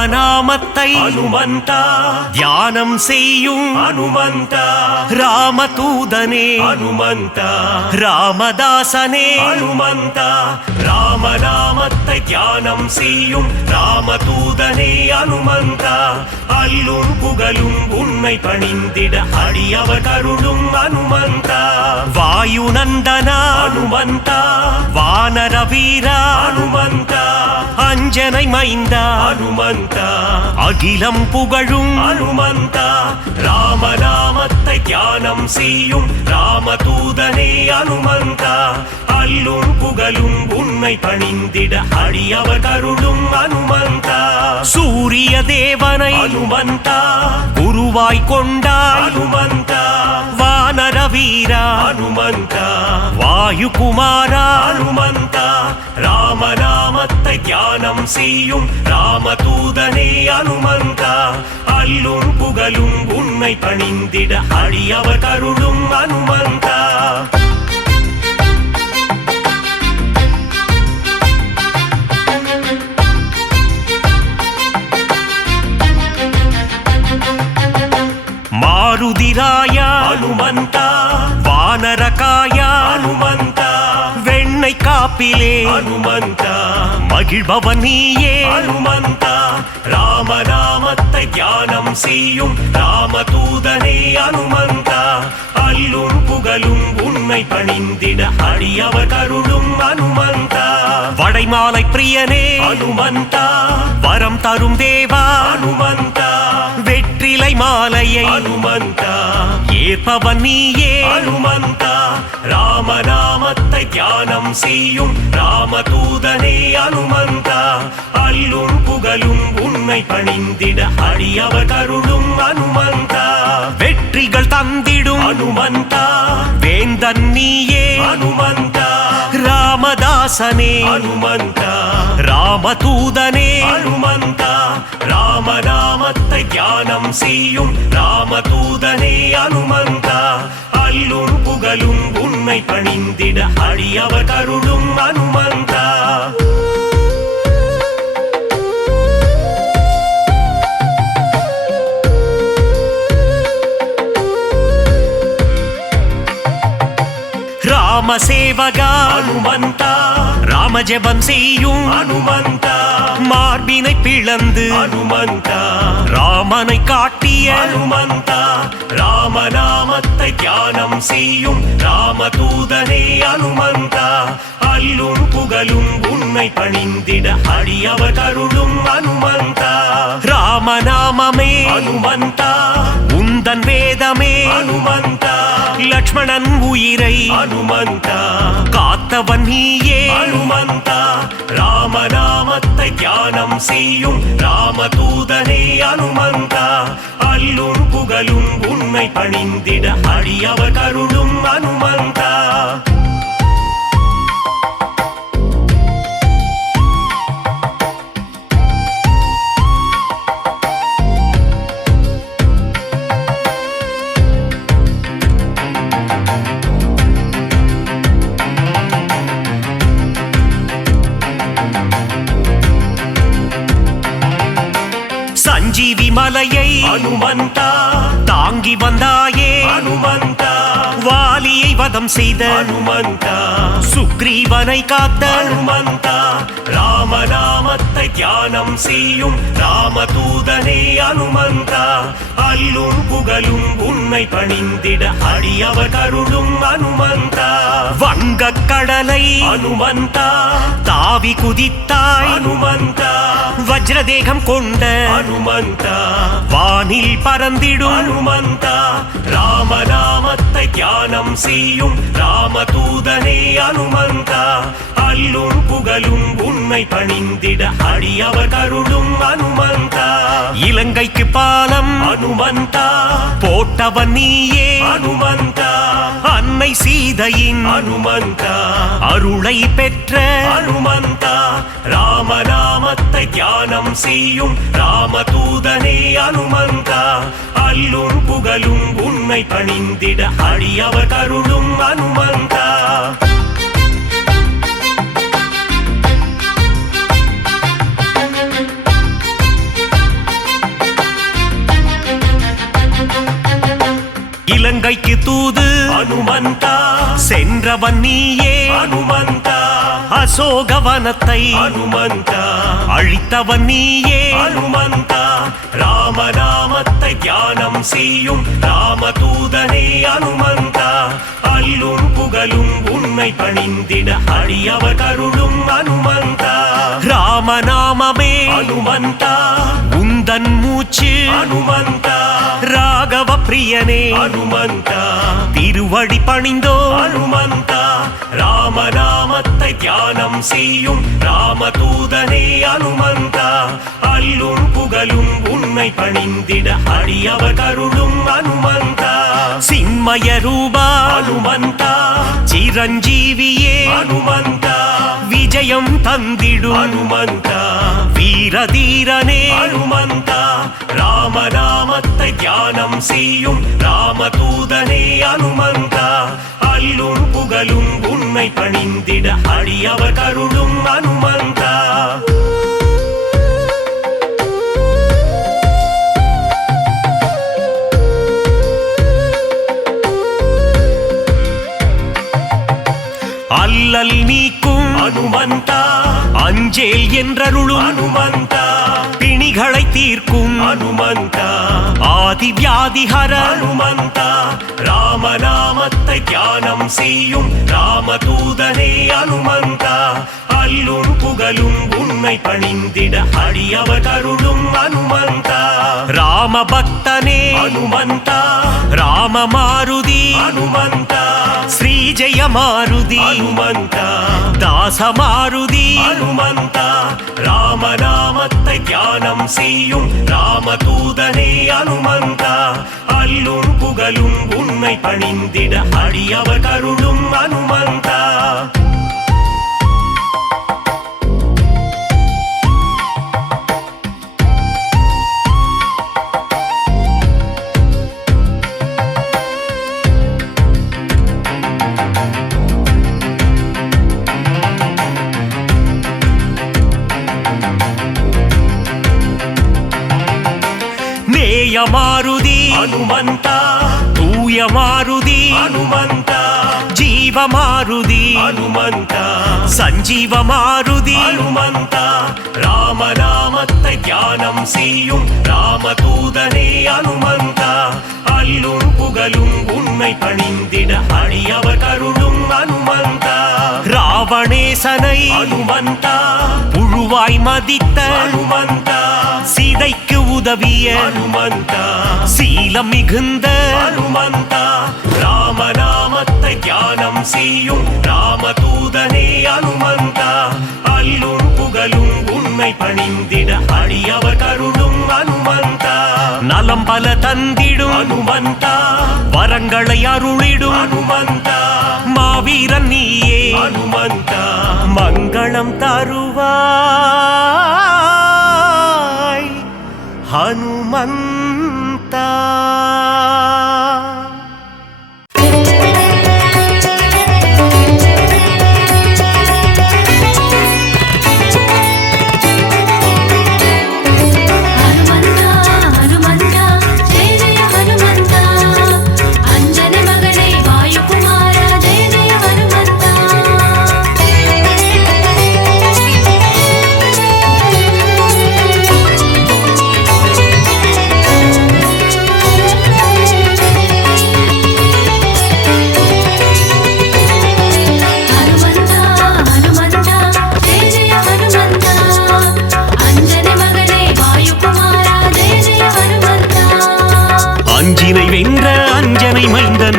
ராமநாமத்தை அனுமந்தா தியானம் செய்யும் அனுமந்தா ராமதூதனே அனுமந்தா ராமதாசனே அனுமந்தா ராமநாமத்தை தியானம் செய்யும் ராமதூதனே அனுமந்தா அல்லும் புகழும் உன்னை பணிந்திட அடியவர் கருளும் அனுமந்தா வாயுநந்தனா அனுமந்தா வானர வீரா அனுமந்தா அஞ்சனை மைந்தா அனுமந்தா அகிலம் புகழும் அனுமந்தா ராமநாமத்தை தியானம் செய்யும் ராமதூதனே அனுமந்தா அல்லும் புகழும் உன்னை பணிந்திட அடியவர் கருளும் அனுமந்தா சூரிய தேவனை அனுமந்தா குருவாய் கொண்டாய் அனுமந்தா வானர வீரா அனுமந்தா வாயுகுமாரா அனுமந்தா ராமநாமத்தை தியானம் செய்யும் ராமதூதனே அனுமந்தா அல்லும் புகழும் உன்னை பணிந்திட அடியவர் கருளும் அனுமந்தா மாருதிராய அனுமந்தா வானரகாய அனுமந்தா வெண்ணை காப்பிலே அனுமந்தா மகிழ்பவன் நீயே அனுமந்தா ராமநாமத்தை தியானம் செய்யும் ராமதூதனே அனுமந்தா அல்லும் புகழும் உன்னை பணிந்திட அடியவர் கருளும் அனுமந்தா வடைமாலை பிரியனே அனுமந்தா வரம் தரும் தேவா அனுமந்தா வெற்றிலை மாலையை அனுமந்தா ஏற்பவன் நீயே அனுமந்தா ராமநாமத்தை தியானம் செய்யும் ராமதூதனே அனுமந்தா அல்லும் புகழும் உன்னை பணிந்திட அடியவர் கருளும் அனுமந்தா வெற்றிகள் தந்திடும் அனுமந்தா வேந்தன் நீயே அனுமந்தா ராமதாசனே அனுமந்தா ராமதூதனே அனுமந்தா ராமநாமத்தை தியானம் செய்யும் ராமதூதனே அனுமந்தா அல்லும் புகழும் உன்னை பணிந்திட அடியவர் கருளும் அனுமந்தா ராமசேவகா அனுமந்தா ராமஜபம் செய்யும் அனுமந்தா மார்பினை பிளந்து அனுமந்தா ராமனை காட்டிய அனுமந்தா ராமநாமத்தை தியானம் செய்யும் ராமதூதனே அனுமந்தா அல்லும் புகழும் உன்னை பணிந்திட அடியவர் கருளும் அனுமந்தா ராமநாமமே அனுமந்தா உந்தன் வேதமே அனுமந்தா லக்ஷ்மணன் உயிரை அனுமந்தா காத்தவன் நீயே அனுமந்தா ராமநாமத்தை தியானம் செய்யும் ராமதூதனே அனுமந்தா அல்லும் புகழும் உன்னை பணிந்திட அடியவர் கருளும் அனுமந்தா சஞ்சீவி மலையை அனுமந்தா தாங்கி வந்தாயே அனுமந்தா வாலியை வதம் செய்த அனுமந்தா சுக்ரீவனை காத்த அனுமந்தா ராமநாமத்தை தியானம் செய்யும் ராமதூதனே அனுமந்தா அல்லும் புகழும் உன்னை பணிந்திட அடியவர் கருளும் அனுமந்தா வங்கக் கடலை அனுமந்தா தாவி குதித்தாய் அனுமந்தா வஜ்ரதேகம் கொண்ட அனுமந்தா வானில் பறந்திடும் அனுமந்தா ராமநாமத்தை தியானம் செய்யும் ராமதூதனே அனுமந்தா அல்லும் புகழும் உன்னை பணிந்திட அடியவர் கருளும் அனுமந்தா இலங்கைக்கு பாலம் அனுமந்தா போட்டவன் நீயே அனுமந்தா அன்னை சீதையின் அனுமந்தா அருளை பெற்ற அனுமந்தா ராமநாமத்தை தியானம் செய்யும் ராமதூதனே அனுமந்தா அல்லும் புகழும் உன்னை பணிந்திட அடியவர் கருளும் அனுமந்தா அனுமந்தா சென்றவன் நீயே அனுமந்தா அசோகவனத்தை அனுமந்தா அழித்தவன் நீயே அனுமந்தா ராமநாமத்தை தியானம் செய்யும் ராமதூதனே அனுமந்தா அல்லும் புகழும் உன்னை பணிந்திட அடியவர் கருளும் அனுமந்தா ராமநாமமே அனுமந்தா உந்தன் மூச்சு அனுமந்தா ராகவ பிரியனே அனுமந்தா திருவடி பணிந்தோ அனுமந்தா ராமநாமத்தை தியானம் செய்யும் ராமதூதனே அனுமந்தா அல்லும் புகழும் உன்னை பணிந்திட அடியவர் கருளும் அனுமந்தா சின்மய ரூபா அனுமந்தா சிரஞ்சீவியே அனுமந்தா விஜயம் தந்திடு அனுமந்தா வீரதீரனே அனுமந்தா ராமநாமத்தை தியானம் செய்யும் ராமதூதனே அனுமந்தா அல்லும் புகழும் உன்னை பணிந்திட அடியவர் கருளும் அனுமந்தா அல்லல் நீக்கும் அனுமந்தா அஞ்சேல் என்றருளும் அனுமந்தா பிணிகளை தீர்க்கும் அனுமந்தா ஆதி வியாதிஹர அனுமந்தா ராமநாமத்தை தியானம் செய்யும் ராமதூதனே அனுமந்தா அல்லும் புகழும் உன்னை பணிந்திட அடியவர் கருளும் அனுமந்தா ராம பக்தனே அனுமந்தா ராம மாருதி அனுமந்தா ஸ்ரீ ஜெய மாருதி அனுமந்தா தாச மாருதி அனுமந்தா ராமநாமத்தை தியானம் செய்யும் ராமதூதனே அனுமந்தா அல்லும் புகழும் உன்னை பணிந்திட அடியவர் கருளும் அனுமந்தா மாருதி அனுமந்தா தூய மாருதி அனுமந்தா ஜீவ மாருதி அனுமந்தா சஞ்சீவ மாருதி அனுமந்தா ராமநாமத்தை தியானம் செய்யும் ராமதூதனே அனுமந்தா அல்லும் புகழும் உன்னை பணிந்திட அடியவர் கருளும் அனுமந்தா ராவணேசனை அனுமந்தா புழுவாய் மதித்த அனுமந்தா சீதைக்கு உதவிய அனுமந்தா சீலம் மிகுந்த அனுமந்தா ராமநாமத்தை தியானம் செய்யும் ராமதூதனே அனுமந்தா அல்லும் புகழும் உன்னை பணிந்திட அடியவர் கருளும் அனுமந்தா நலம் பல தந்திடும் அனுமந்தா வரங்களை அருளிடும் அனுமந்தா மாவீரன் நீயே அனுமந்தா மங்களம் தருவாய் ஹனுமந்தா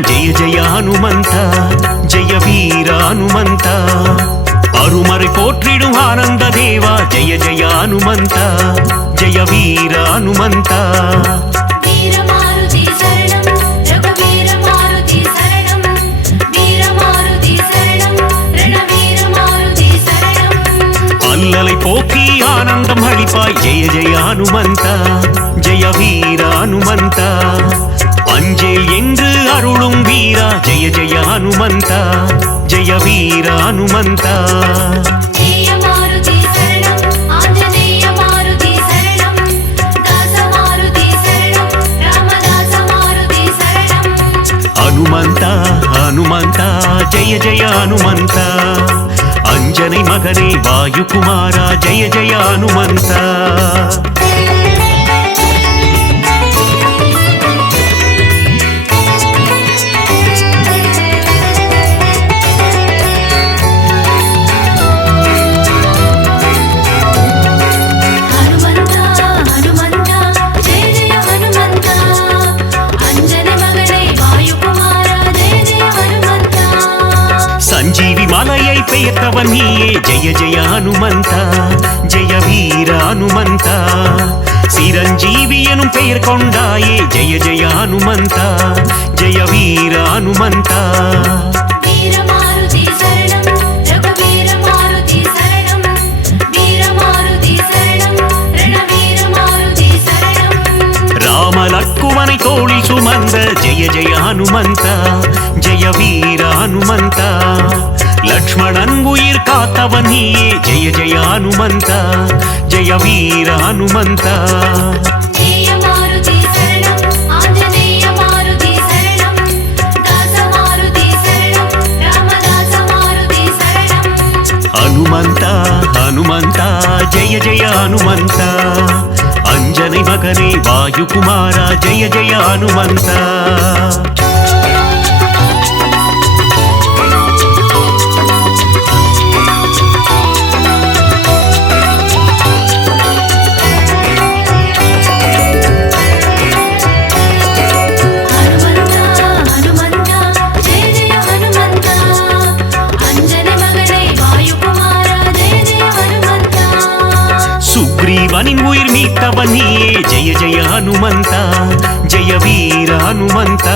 ஜெய ஜெய ஹனுமந்தா ஜெய வீர ஹனுமந்தா அருமறை போற்றிடும் ஆனந்த தேவா ஜெய ஜெய ஹனுமந்தா ஜெய வீர ஹனுமந்தா அல்லலை போக்கி ஆனந்தம் அளிப்பாய் ஜெய ஜெய ஹனுமந்தா ஜெய வீர ஹனுமந்தா அஞ்சேல் என்று அருளும் வீரா ஜெய ஜெய ஹனுமந்தா ஜெய வீர ஹனுமந்தா ஹனுமந்தா ಹನುಮಂತ ಜಯ ಜಯ ಹನುಮಂತ ಅಂಜನೆ ಮಗನೇ ವಾಯುಕುಮಾರ ಜಯ ಜಯ ಹನುಮಂತ ಸಂಜೀವಿ ಮಲಯೈ பெயர்த்தவன் நீயே ஜெய ஜெய ஹனுமந்த ஜெய வீர ஹனுமந்த சிரஞ்சீவி எனும் பெயர் கொண்டாயே ஜெய ஜெய ஹனுமந்த ஜெய வீர ஹனுமந்த ராமலக்குவனை தோளில் சுமந்த ஜெய ஜெய ஹனுமந்த ஜெய வீர ஹனுமந்த லக்ஷ்மணன் உயிர் காத்தவன் நீயே ஜெய ஜெய ஹனுமந்த ஜெய வீர ஹனுமந்த ஹனுமந்த ஹனுமந்த ஜெய ஜெய ஹனுமந்த ಅಂಜನೆ ಮಗನೇ ವಾಯುಕುಮಾರ ಜಯ ಜಯ ಹನುಮಂತ சுக்ரீவனின் உயிர் மீட்டவன் நீயே ஜெய ஜெய ஹனுமந்த ஜெய வீர ஹனுமந்த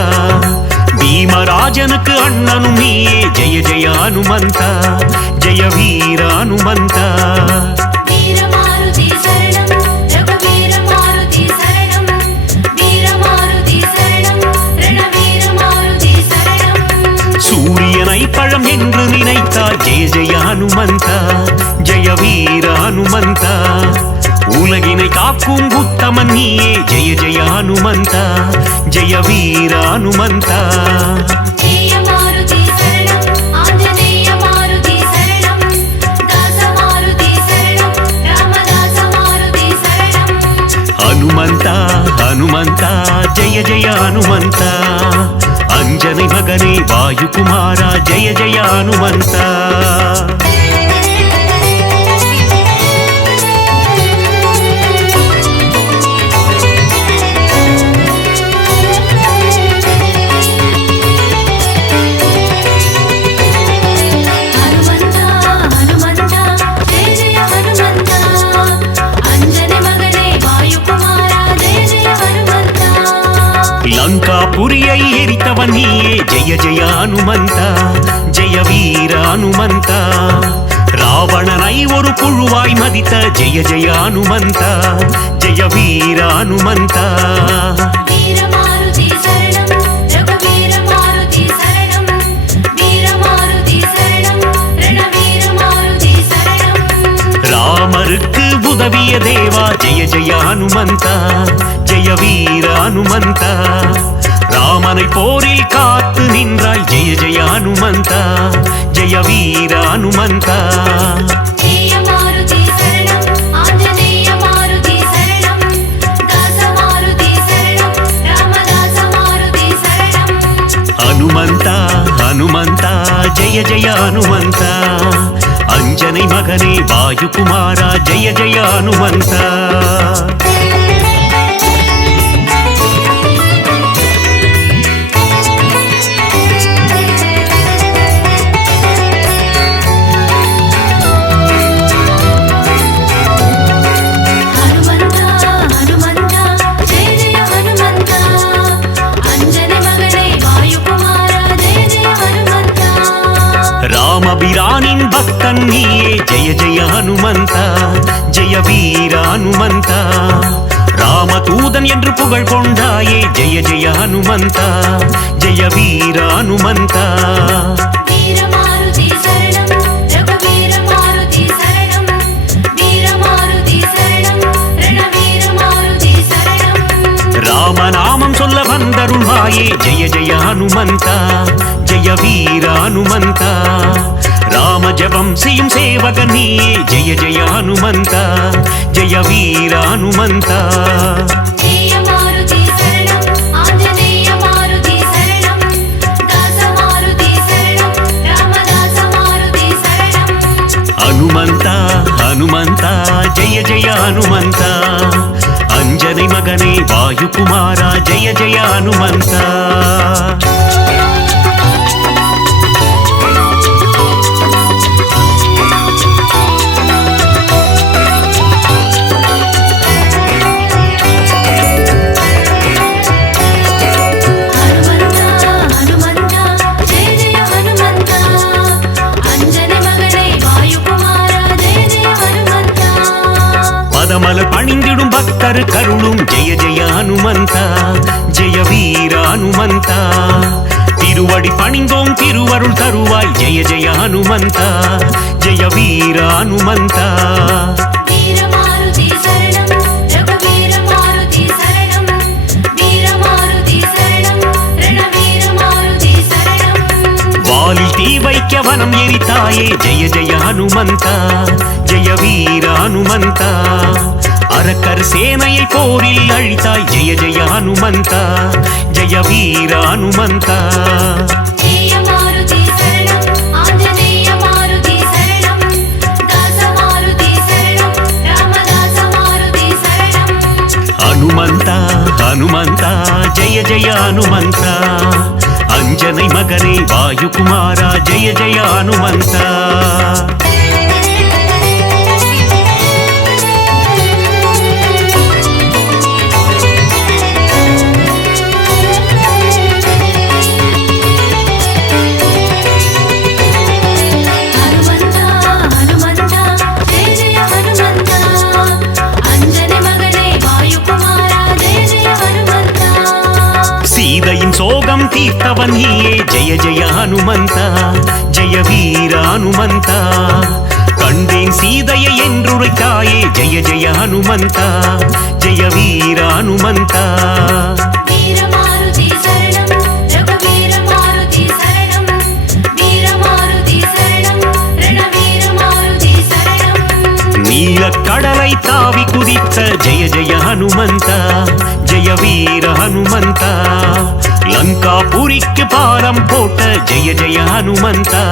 பீமராஜனுக்கு அண்ணனும் நீயே ஜெய ஜெய ஹனுமந்த ஜெய வீர ஹனுமந்த சூரியனை பழம் என்று நினைத்தாய் ஜெய ஜெய ஹனுமந்த ஜெய வீர ஹனுமந்த உலகினை காக்கும் உத்தமன் நீயே ஜெய ஜெய ஹனுமந்த ஜெய வீர ஹனுமந்த ಹನುಮಂತ ಹನುಮಂತ ಜಯ ಜಯ ಹನುಮಂತ ಅಂಜನೆ ಮಗನೇ ವಾಯುಕುಮಾರ ಜಯ ಜಯ ಹನುಮಂತ லங்காபுரியை எரித்தவன் நீயே ஜெய ஜெய ஹனுமந்த ஜெய வீர ஹனுமந்த ராவணனை ஒரு புழுவாய் மதித்த ஜெய ஜெய ஹனுமந்த ஜெய வீர ஹனுமந்த ராமருக்கு உதவிய தேவா ஜெய ஜெய ஹனுமந்த ஜெய வீர ஹனுமந்த ராமனை போரில் காத்து நின்றாய் ஜெய ஜெய ஹனுமந்த ஜெய வீர ஹனுமந்த ಹನುಮಂತ ಹನುಮಂತ ಜಯ ಜಯ ಹನುಮಂತ ಅಂಜನೆ ಮಗನೇ ವಾಯುಕುಮಾರ ಜಯ ಜಯ ಹನುಮಂತ ராமபிரானின் பக்தன் நீயே ஜெய ஜெய ஹனுமந்த ஜெய வீர ஹனுமந்த ராமதூதன் என்று புகழ் கொண்டாயே ஜெய ஜெய ஹனுமந்த ஜெய வீர ஹனுமந்த ராமநாமம் சொல்ல வந்தருள்வாயே ஜெய ஜெய ஹனுமந்தா ஜெய வீர ஹனுமந்தா ராம ஜபம் செய்யும் சேவகன் நீயே ஜெய ஜெய ஹனுமந்தா ஜெய வீர ஹனுமந்தா ஹனுமந்தா ஹனுமந்தா ஜெய ஜெய ஹனுமந்தா அஞ்சனை மகனே வாயுகுமாரா ஜெய ஜெய ஹனுமந்தா பதமலர் பணிந்திடும் பக்தர் கருளும் ஜெய ஜெய ஹனுமந்தா ஜெய வீர ஹனுமந்தா திருவடி பணிந்தோம் திருவருள் தருவாய் ஜெய ஜெய ஹனுமந்தா ஜெய வீர ஹனுமந்தா வாலில் தீ வைக்க வனம் எரித்தாயே ஜெய ஜெய ஹனுமந்தா ஜெய வீர ஹனுமந்தா அரக்கர் சேனையை போரில் அழித்தாய் ஜெய ஜெய ஹனுமந்தா ஜெய வீர ஹனுமந்தா ஹனுமந்தா ஹனுமந்தா ஜெய ஜெய ஹனுமந்தா அஞ்சனை மகனே வாயுகுமாரா ஜெய ஜெய ஹனுமந்தா சீதையின் சோகம் தீர்த்தவன் நீயே ஜெய ஜெய ஹனுமந்தா ஜெய வீர ஹனுமந்தா கண்டேன் சீதையை என்றுரைத்தாயே ஜெய ஜெய ஹனுமந்தா ஜெய வீர ஹனுமந்தா நீல கடலை தாவி குதித்த ஜெய ஜெய ஹனுமந்தா ஜெய வீர ஹனுமந்தா லங்காபுரிக்கு பாலம் போட்ட ஜெய ஜெய ஹனுமந்தா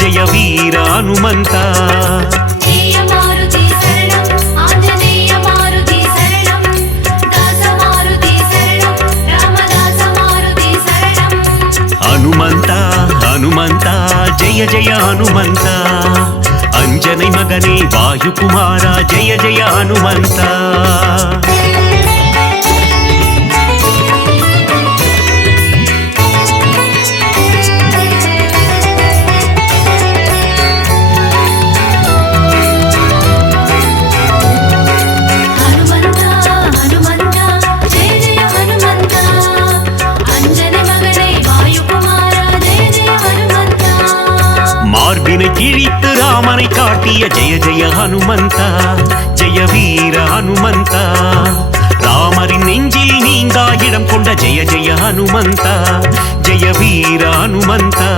ஜெய வீர ஹனுமந்தா ஹனுமந்தா ஹனுமந்தா ஜெய ஜெய ஹனுமந்தா அஞ்சனை மகனே வாயுகுமாரா ஜெய ஜெய ஹனுமந்தா மார்பினை கிழித்து ராமனை காட்டிய ஜெய ஜெய ஹனுமந்தா ஜெய வீர ஹனுமந்தா ராமரின் நெஞ்சில் நீங்கா இடம் கொண்ட ஜெய ஜெய ஹனுமந்தா ஜெய வீர ஹனுமந்தா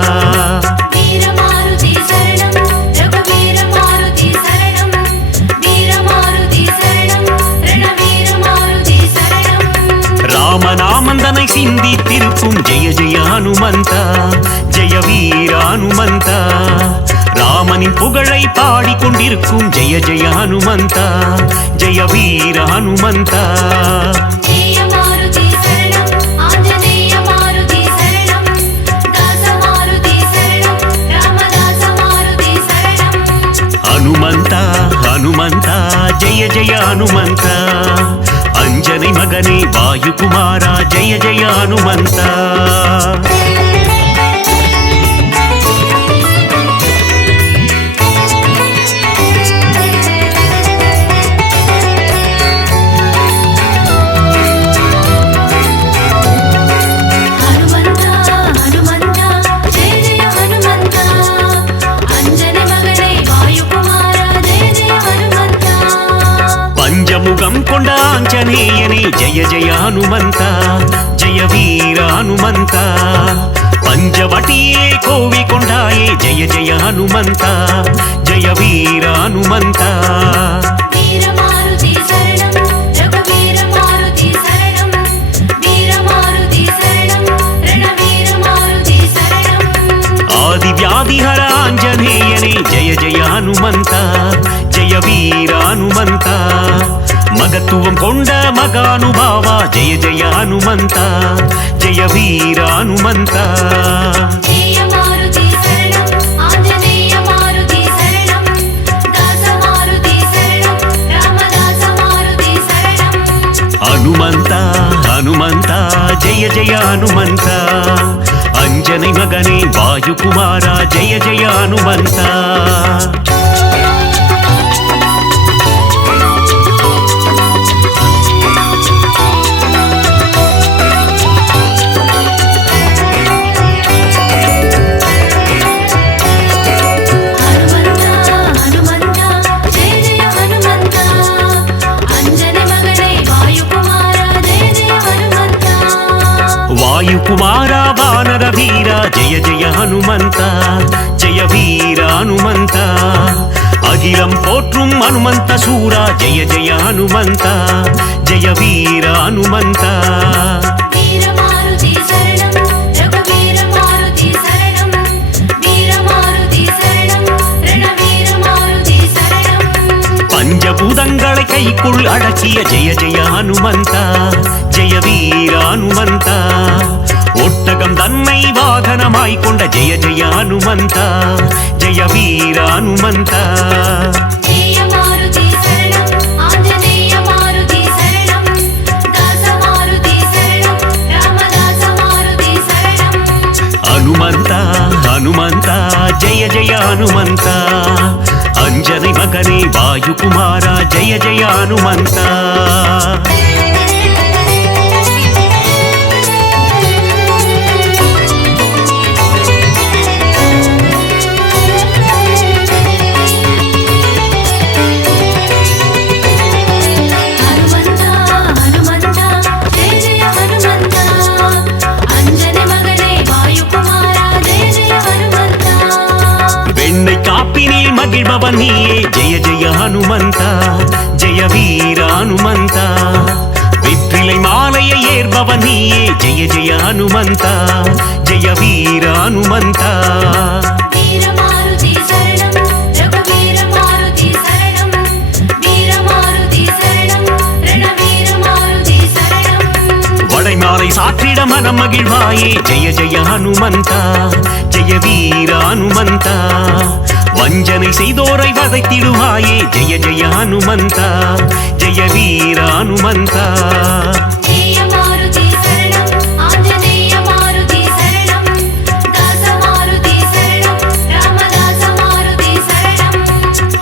ராமநாமந்தனை சிந்தி திருப்பும் ஜெய ஜெய ஹனுமந்தா ஜெய வீர ஹனுமந்தா ராமனின் புகழை பாடிக்கொண்டிருக்கும் ஜெய ஜெய ஹனுமந்தா ஜெய வீர ஹனுமந்தா ஹனுமந்தா ஹனுமந்தா ஜெய ஜெய ஹனுமந்தா அஞ்சனை மகனே வாயுகுமாரா ஜெய ஜெய ஹனுமந்தா பஞ்சமுகம் கொண்ட ಆಂಜನೇಯನೇ ಜಯ ಜಯ ಹನುಮಂತ ಜಯ ವೀರ ಹನುಮಂತ ಪಂಚವಟಿಯೇ ಕೋವಿಕೊಂಡಾಯೇ ಜಯ ಜಯ ಹನುಮಂತ ಜಯ ವೀರ ಹನುಮಂತ ಆದಿವ್ಯಾಧಿಹರ ಆಂಜನೇಯನೇ ಜಯ ಜಯ ಹನುಮಂತ ಜಯ ವೀರ ಹನುಮಂತ ಮಗತ್ವಂ ಕೊಂಡ ಮಗಾನುಭಾವ ಜಯ ಜಯ ಹನುಮಂತ ಜಯ ವೀರ ಹನುಮಂತ ಹನುಮಂತ ಹನುಮಂತ ಜಯ ಜಯ ಹನುಮಂತ ಅಂಜனை ಮಗನೇ ವಾಯುಕುಮಾರ ಜಯ ಜಯ ಹನುಮಂತ ವಾಯುಕುಮಾರ ವಾನರ ವೀರ ಜಯ ಜಯ ಹನುಮಂತ ಜಯ ವೀರ ಹನುಮಂತ ಅಖಿಲಂ ಪೋற்றும் ಹನುಮಂತ ಸೂರ ಜಯ ಜಯ ಹನುಮಂತ ಜಯ ವೀರ ಹನುಮಂತ பஞ்சபூதங்களை கைக்குள் அடக்கிய ஜெய ஜெய ஹனுமந்த ஜெய வீர ஹனுமந்த ஒட்டகம் தன்னை வாகனமாய் கொண்ட ஜெய ஜெய ஹனுமந்த ஜெய வீர ஹனுமந்த ಹನುಮಂತ ಹನುಮಂತ ಜಯ ಜಯ ಹನುಮಂತ ಅಂಜனை ಮಗನೇ ವಾಯುಕುಮಾರ ಜಯ ಜಯ ಹನುಮಂತ காப்பினில் மகிழ்பவன் நீயே ஜெய ஜெய ஹனுமந்த ஜெய வீர ஹனுமந்த வெற்றிலை மாலையை ஏற்பவன் நீயே ஜெய ஜெய ஹனுமந்த ஜெய வீர ஹனுமந்த வடைமாலை சாற்றிட மனம் மகிழ்வாயே ஜெய ஜெய ஹனுமந்த ஜெய வீர ஹனுமந்த வஞ்சனை செய்தோரை வதைத்திடுவாயே ஜெய ஜெய ஹனுமந்த ஜெய வீர ஹனுமந்த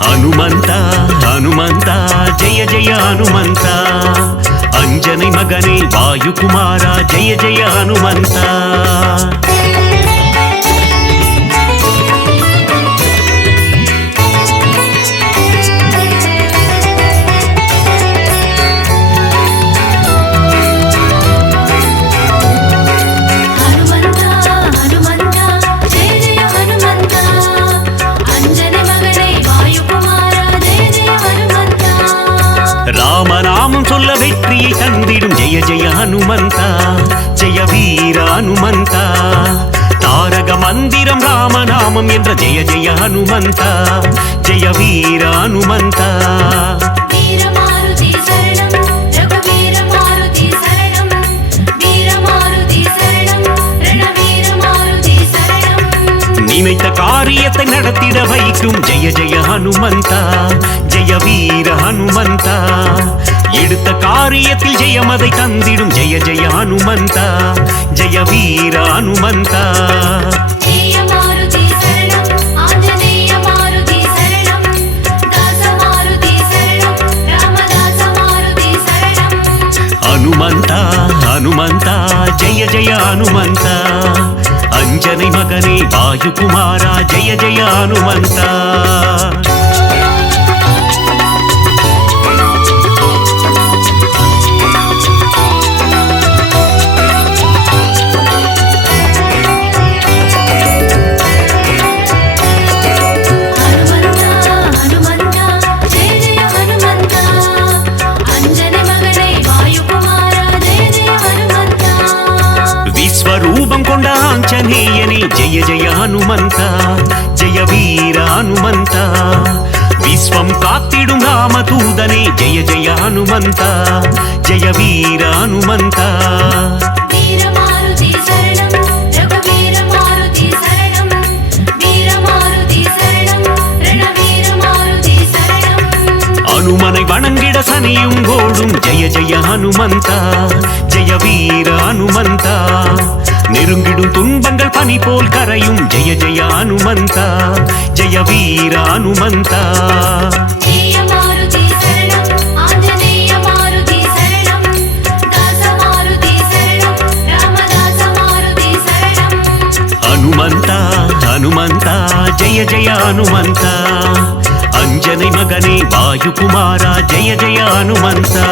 ಹನುಮಂತ ಹನುಮಂತ ಜಯ ಜಯ ಹನುಮಂತ ಅಂಜனை ಮಗನೇ ವಾಯುಕುಮಾರ ಜಯ ಜಯ ಹನುಮಂತ ராமநாமம் சொல்ல வெற்றியை தந்திடும் ஜெய ஜெய ஹனுமந்த ஜெய வீர ஹனுமந்த தாரக மந்திரம் ராமநாமம் என்ற ஜெய ஜெய ஹனுமந்த ஜெய வீர ஹனுமந்த நினைத்த காரியத்தை நடத்திட வைக்கும் ஜெய ஜெய ஹனுமந்த ஜெய வீர ஹனுமந்த எடுத்த காரியத்தில் ஜெயமதை தந்திடும் ஜெய ஜெய ஹனுமந்த ஜெய வீர ஹனுமந்த ಹನುಮಂತ ಹನುಮಂತ ಜಯ ಜಯ ಹನುಮಂತ ಅಂಜனை ಮಗನೇ ವಾಯುಕುಮಾರ ಜಯ ಜಯ ಹನುಮಂತ ஜெய வீர ஹனுமந்தா விஸ்வம் காத்திடும் ராமதூதனே ஜெய ஜெய ஹனுமந்தா ஜெய வீர ஹனுமந்தா ஹனுமனை வணங்கிட சனியும் கோடும் ஜெய ஜெய ஹனுமந்தா ஜெய வீர ஹனுமந்தா நெருங்கிடும் துன்பங்கள் பனி போல் கரையும் ஜெய ஜெய ஹனுமந்தா ஜெய வீர ஹனுமந்தா ஹனுமந்தா ஹனுமந்தா ஜெய ஜெய ஹனுமந்தா अंजनी मगने वायुकुमारा जय जय हनुमंता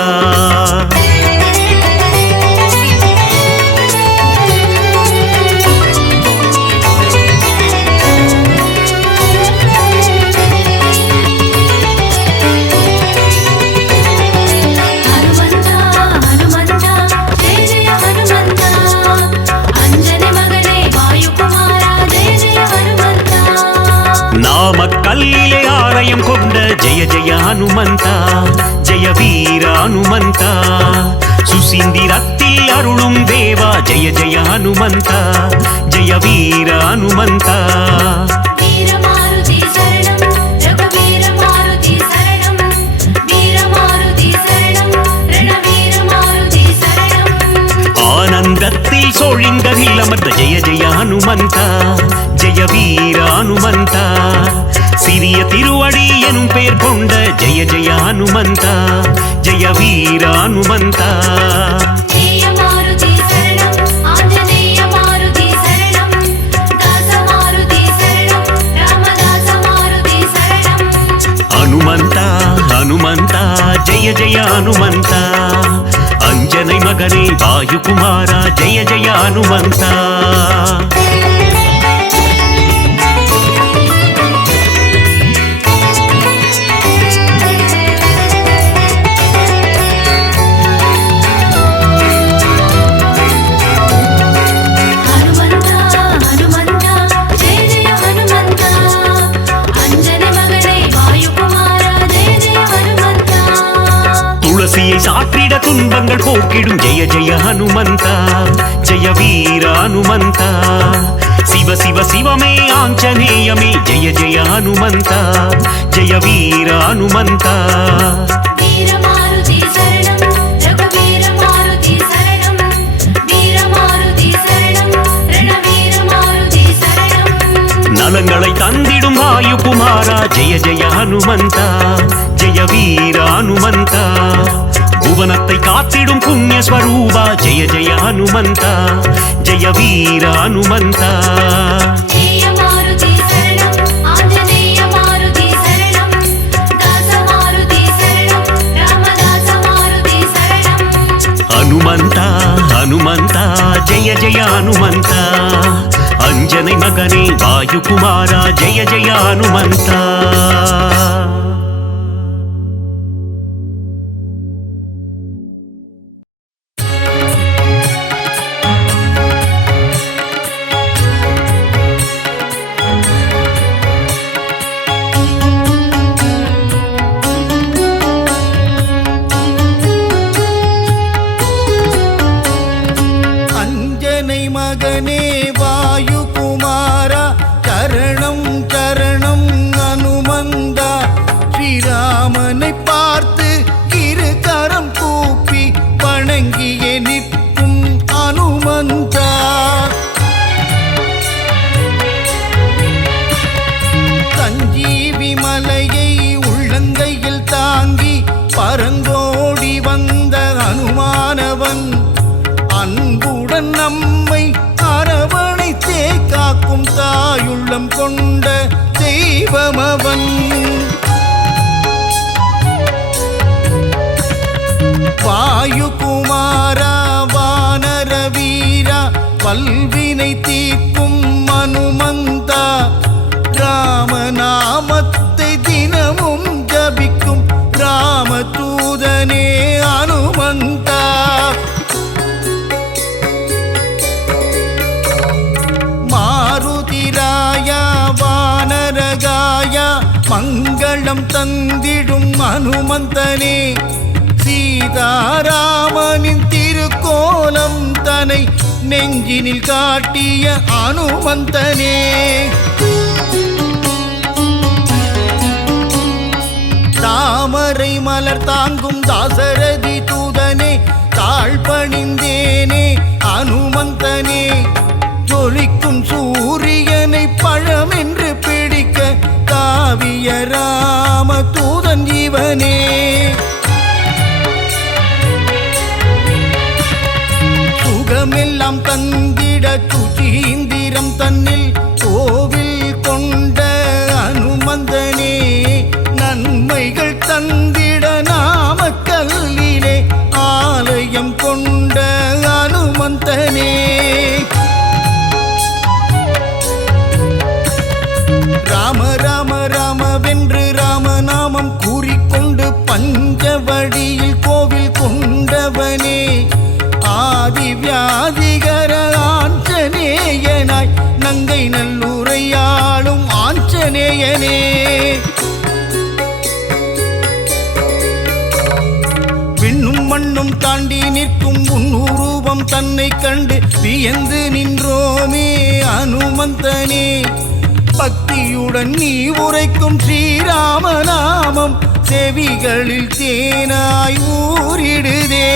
கல்லிலே ஆலயம் கொண்ட ஜெய ஜெய ஹனுமந்தா ஜெய வீர ஹனுமந்தா சுசீந்திரத்தில் அருளும் தேவா ஜெய ஜெய ஹனுமந்தா ஜெய வீர ஹனுமந்தா ஆனந்தத்தில் சோழிங்கரில் அமர்ந்த ஜெய ஜெய ஹனுமந்தா ஜெய வீர ஹனுமந்தா சிறிய திருவடி எனும் பெயர் கொண்ட ஜெய ஜெய ஹனுமந்தா ஜெய வீர ஹனுமந்தா ஹனுமந்தா ஹனுமந்தா ஜெய ஜெய ஹனுமந்தா अंजनी मगने वायुकुमारा जय जय हनुमंता துளசியை சாற்றிட துன்பங்கள் போக்கிடும் ஜெய ஜெய ஹனுமந்தா ஜெய வீர ஹனுமந்தா சிவ சிவ சிவமே ஆஞ்சநேயமே ஜெய ஜெய ஹனுமந்தா ஜெய வீர ஹனுமந்தா நலங்களை தந்திடும் வாயுகுமாரா ஜெய ஜெய ஹனுமந்தா ஜெய வீர ஹனுமந்தா புவனத்தை காத்திடும் புண்ணிய ஸ்வரூபா ஜெய ஜெய ஹனுமந்தா ஜெய வீர ஹனுமந்தா ஹனுமந்தா ஹனுமந்தா ஜெய ஜெய ஹனுமந்தா अंजनी मगने वायुकुमारा जय जय हनुमंता अंजनी मगने वायुकुमारा சரணம் சரணம் அனுமந்தா ஸ்ரீராமனை பார்த்து இரு கரம் கூப்பி வணங்கியே நிற்கும் அனுமந்தா சஞ்சீவி மலையை உள்ளங்கையில் தாங்கி பரங்கோடி வந்த அனுமானவன் அன்புடன் நம்மை அரவணைத்தே காக்கும் தாயுள்ளம் கொண்ட தெய்வமவன் வாயுகுமாரா வானர வீரா வல்வினை தீர்க்கும் அனுமந்தா ராமநாமத்தை தினமும் ஜபிக்கும் ராமதூதனே அனுமந்தா மாருதிராயா மங்களம் தந்திடும் அனுமந்தனே சீதாராமனின் திருக்கோலம் தனை நெஞ்சினில் காட்டிய அனுமந்தனே தாமரை மலர் தாங்கும் தாசரதி தூதனே தாழ்பணிந்தேனே அனுமந்தனே ஜொலிக்கும் சூரியனை பழமென்று பிடிக்க தாவிய ராம தூதன் இவனே சுகமெல்லாம் தந்திட சுசீந்திரம் தன்னில் கோவில் கொண்ட அனுமந்தனே நன்மைகள் தந்திட நாமக்கல்லிலே ஆலயம் கொண்ட அனுமந்தனே ராம ராம ராமவென்று ராமநாமம் கூறிக்கொண்டு பஞ்சவடியில் கோவில் கொண்டவனே ஆதி வியாதிகர ஆஞ்சநேயனாய் நங்கை நல்லூரையாளும் ஆஞ்சநேயனே விண்ணும் மண்ணும் தாண்டி நிற்கும் உன்னுருவம் தன்னை கண்டு வியந்து நின்றோமே அனுமந்தனே பக்தியுடன் நீ உரைக்கும் ஸ்ரீராமநாமம் செவிகளில் தேனாய் ஊறிடுதே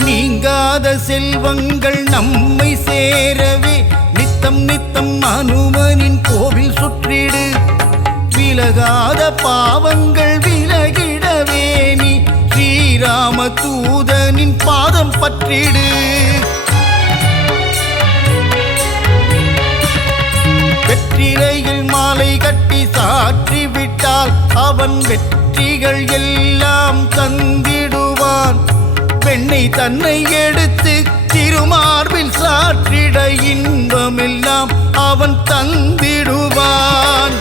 நீங்காத செல்வங்கள் நம்மை சேரவே நித்தம் நித்தம் அனுமனின் கோவில் சுற்றிடு விலகாத பாவங்கள் விலகிடவே நீ ஸ்ரீராம தூதனின் பாதம் பற்றிடு வெற்றிலையில் மாலை கட்டி சாற்றி விட்டால் அவன் வெற்றிகள் எல்லாம் தந்திடுவான் பெண்ணை தன்னை எடுத்து திருமார்பில் சாற்றிட இன்பமெல்லாம் அவன் தந்திடுவான்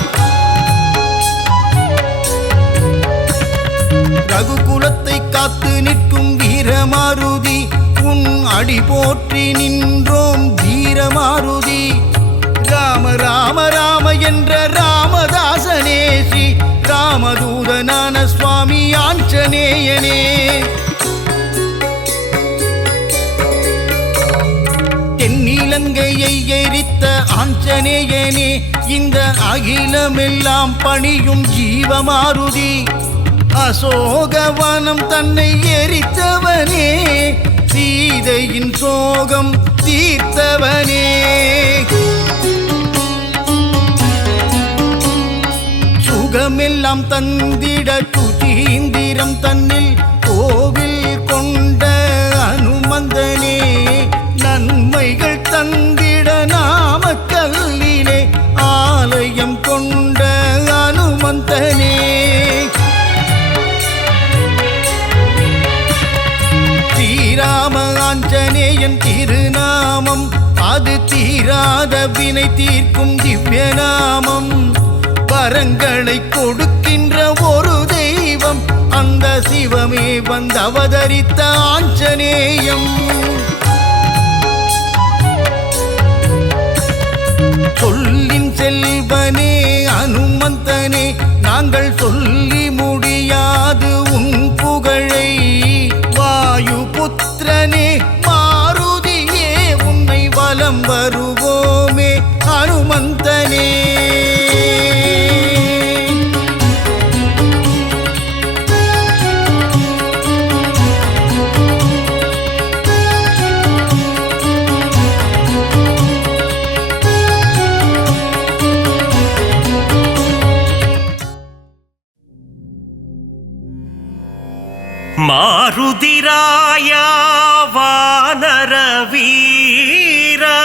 ரகுகுலத்தை காத்து நிற்கும் வீரமாருதி உன் அடி போற்றி நின்றோம் வீரமாருதி ராம ராம ராம என்ற ராமதாசனே ஸ்ரீ ராமதூதனான சுவாமி ஆஞ்சநேயனே தென்னிலங்கையை எரித்த ஆஞ்சநேயனே இந்த அகிலமெல்லாம் பணியும் ஜீவமாருதி அசோகவனம் தன்னை எரித்தவனே சீதையின் சோகம் தீர்த்தவனே சுகமெல்லாம் தந்திட சுசீந்திரம் தன்னில் கோவில் கொண்ட அனுமந்தனே நன்மைகள் தந்திட நாமக்கல்லிலே ஆலயம் கொண்ட அனுமந்தனே ஸ்ரீராம ஆஞ்சநேயன் திருநாமம் அது தீராத வினை தீர்க்கும் திவ்ய நாமம் வரங்களை கொடுக்கின்ற ஒரு தெய்வம் அந்த சிவமே வந்து அவதரித்த ஆஞ்சநேயம் சொல்லின் செல்வனே அனுமந்தனே நாங்கள் சொல்லி முடியாது உன் புகழை வாயு புத்திரனே மாருதியே உன்னை வலம் வருவோமே அனுமந்தனே மாருதிராயா வானர வீரா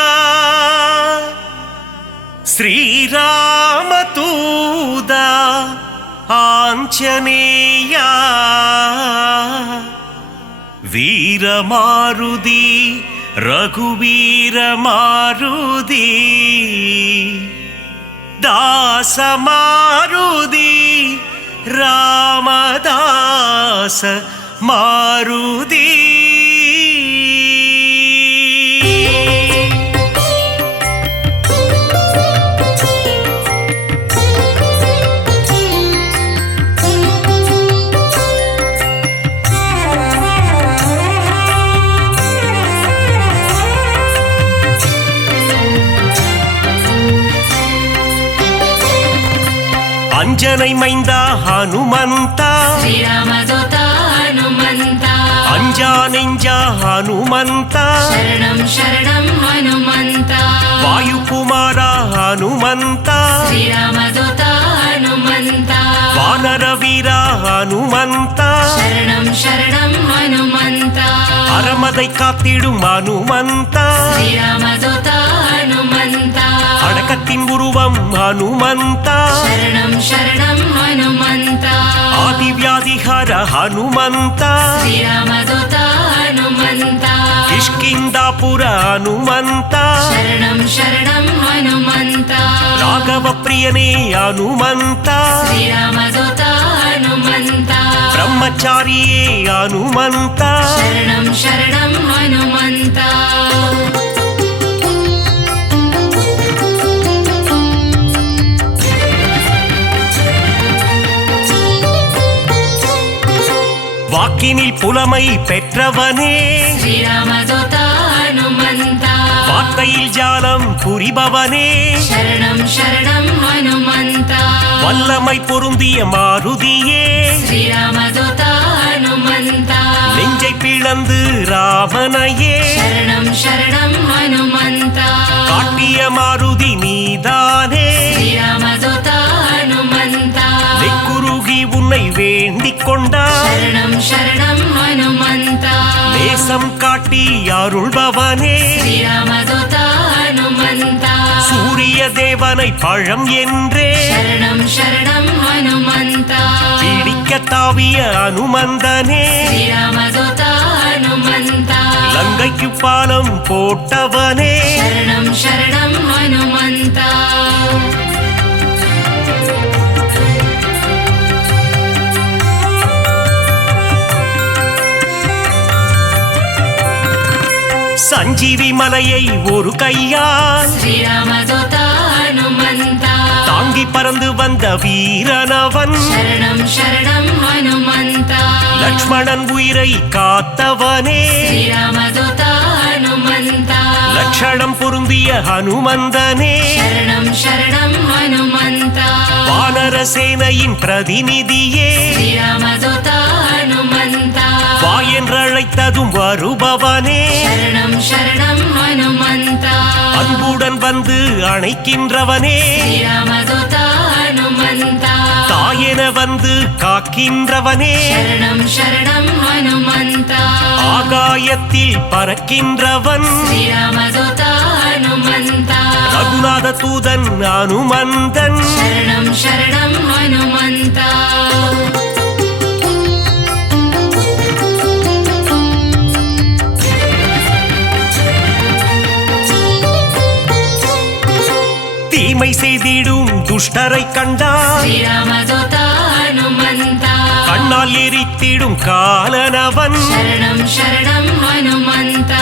ஸ்ரீராமதூதா ஆஞ்சநேயா வீரமாருதி ரகுவீரமாருதி தாசமாருதி ராமதாச மாருதி ಅಂಜನೈ ಮೈಂದ ಹನುಮಂತ ಶ್ರೀರಾಮದೂತ ಹನುಮಂತ ಅಂಜಾನೆಂಜ ಹನುಮಂತ ಶರಣಂ ಶರಣಂ ಹನುಮಂತ ವಾಯುಕುಮಾರ ಹನುಮಂತ ಶ್ರೀರಾಮದೂತ ಹನುಮಂತ ವಾನರ ವೀರ ಹನುಮಂತ ಶರಣಂ ಶರಣಂ ಹನುಮಂತ ಅರಮதை காத்திடும் ಹನುಮಂತ ಶ್ರೀರಾಮದೂತ ಹನುಮಂತ அடக்கத்தின் உருவம் ಹನುಮಂತ ಶರಣಂ ಶರಣಂ ಹನುಮಂತ ಆದಿವ್ಯಾಧಿಹರ ಹನುಮಂತ ಶ್ರೀರಾಮದೂತ ಹನುಮಂತ ಕಿಷ್ಕಿಂದಾಪುರ ಹನುಮಂತ ಶರಣಂ ಶರಣಂ ಹನುಮಂತ ರಾಘವ ಪ್ರಿಯನೇ ಹನುಮಂತ ಶ್ರೀರಾಮದೂತ ಹನುಮಂತ ಬ್ರಹ್ಮಚಾರಿಯೇ ಹನುಮಂತ ಶರಣಂ ಶರಣಂ ಹನುಮಂತ வாக்கினில் புலமை பெற்றவனே ಶ್ರೀರಾಮದೂತ ಹನುಮಂತ வார்த்தையில் ஜாலம் புரிபவனே ಶರಣಂ ಶರಣಂ ಹನುಮಂತ வல்லமை பொருந்திய மாருதியே ಶ್ರೀರಾಮದೂತ ಹನುಮಂತ நெஞ்சை பிளந்து ராமனையே ಶರಣಂ ಶರಣಂ ಹನುಮಂತ காட்டிய மாருதி நீதானே ಶ್ರೀರಾಮದೂತ ಹನುಮಂತ நெக்குருகி உன்னை வேண்டிக் கொண்டார் ಶರಣಂ ಶರಣಂ ಹನುಮಂತ நேசம் காட்டி அருள்பவனே ಶ್ರೀರಾಮದೂತ ಹನುಮಂತ சூரிய தேவனை பழம் என்றே ಶರಣಂ ಶರಣಂ ಹನುಮಂತ பிடிக்க தாவிய அனுமந்தனே ಶ್ರೀರಾಮದೂತ ಹನುಮಂತ லங்கைக்கு பாலம் போட்டவனே ಶರಣಂ ಶರಣಂ ಹನುಮಂತ சஞ்சீவி மலையை ஒரு கையால் ಶ್ರೀರಾಮದೂತ ಹನುಮಂತ தாங்கி பறந்து வந்த வீரனவன் ಶರಣಂ ಶರಣಂ ಹನುಮಂತ லக்ஷ்மணன் உயிரை காத்தவனே ಶ್ರೀರಾಮದೂತ ಹನುಮಂತ லட்சணம் பொருந்திய ஹனுமந்தனே ಶರಣಂ ಶರಣಂ ಹನುಮಂತ வானர சேனையின் பிரதிநிதியே ಶ್ರೀರಾಮದೂತ ಹನುಮಂತ வா என்றழைத்ததும் வருபவனே ಶರಣಂ ಶರಣಂ ಹನುಮಂತ அன்புடன் வந்து அணைக்கின்றவனே ಶ್ರೀರಾಮದೂತ ಹನುಮಂತ தாயென வந்து காக்கின்றவனே ಶರಣಂ ಶರಣಂ ಹನುಮಂತ ஆகாயத்தில் பறக்கின்றவன் ಶ್ರೀರಾಮದೂತ ಹನುಮಂತ ரகுநாத தூதன் அனுமந்தன் ಶರಣಂ ಶರಣಂ ಹನುಮಂತ தீமை செய்திடும் துஷ்டரை கண்டால் ಶ್ರೀರಾಮದೂತ ಹನುಮಂತ கண்ணால் எரித்திடும் காலனவன் ಶರಣಂ ಶರಣಂ ಹನುಮಂತ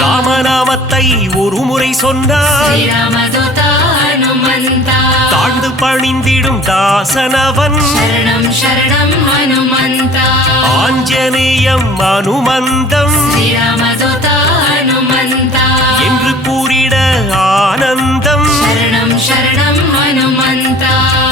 ராமநாமத்தை ஒரு முறை சொன்னால் ಶ್ರೀರಾಮದೂತ ಹನುಮಂತ தாழ்ந்து பணிந்திடும் தாசனவன் ಶರಣಂ ಶರಣಂ ಹನುಮಂತ ஆஞ்சநேயம் அனுமந்தம் ಶ್ರೀರಾಮದೂತ ಹನುಮಂತ என்று கூறிட ஆனந்தம் ಶರಣಂ ಶರಣಂ ಹನುಮಂತ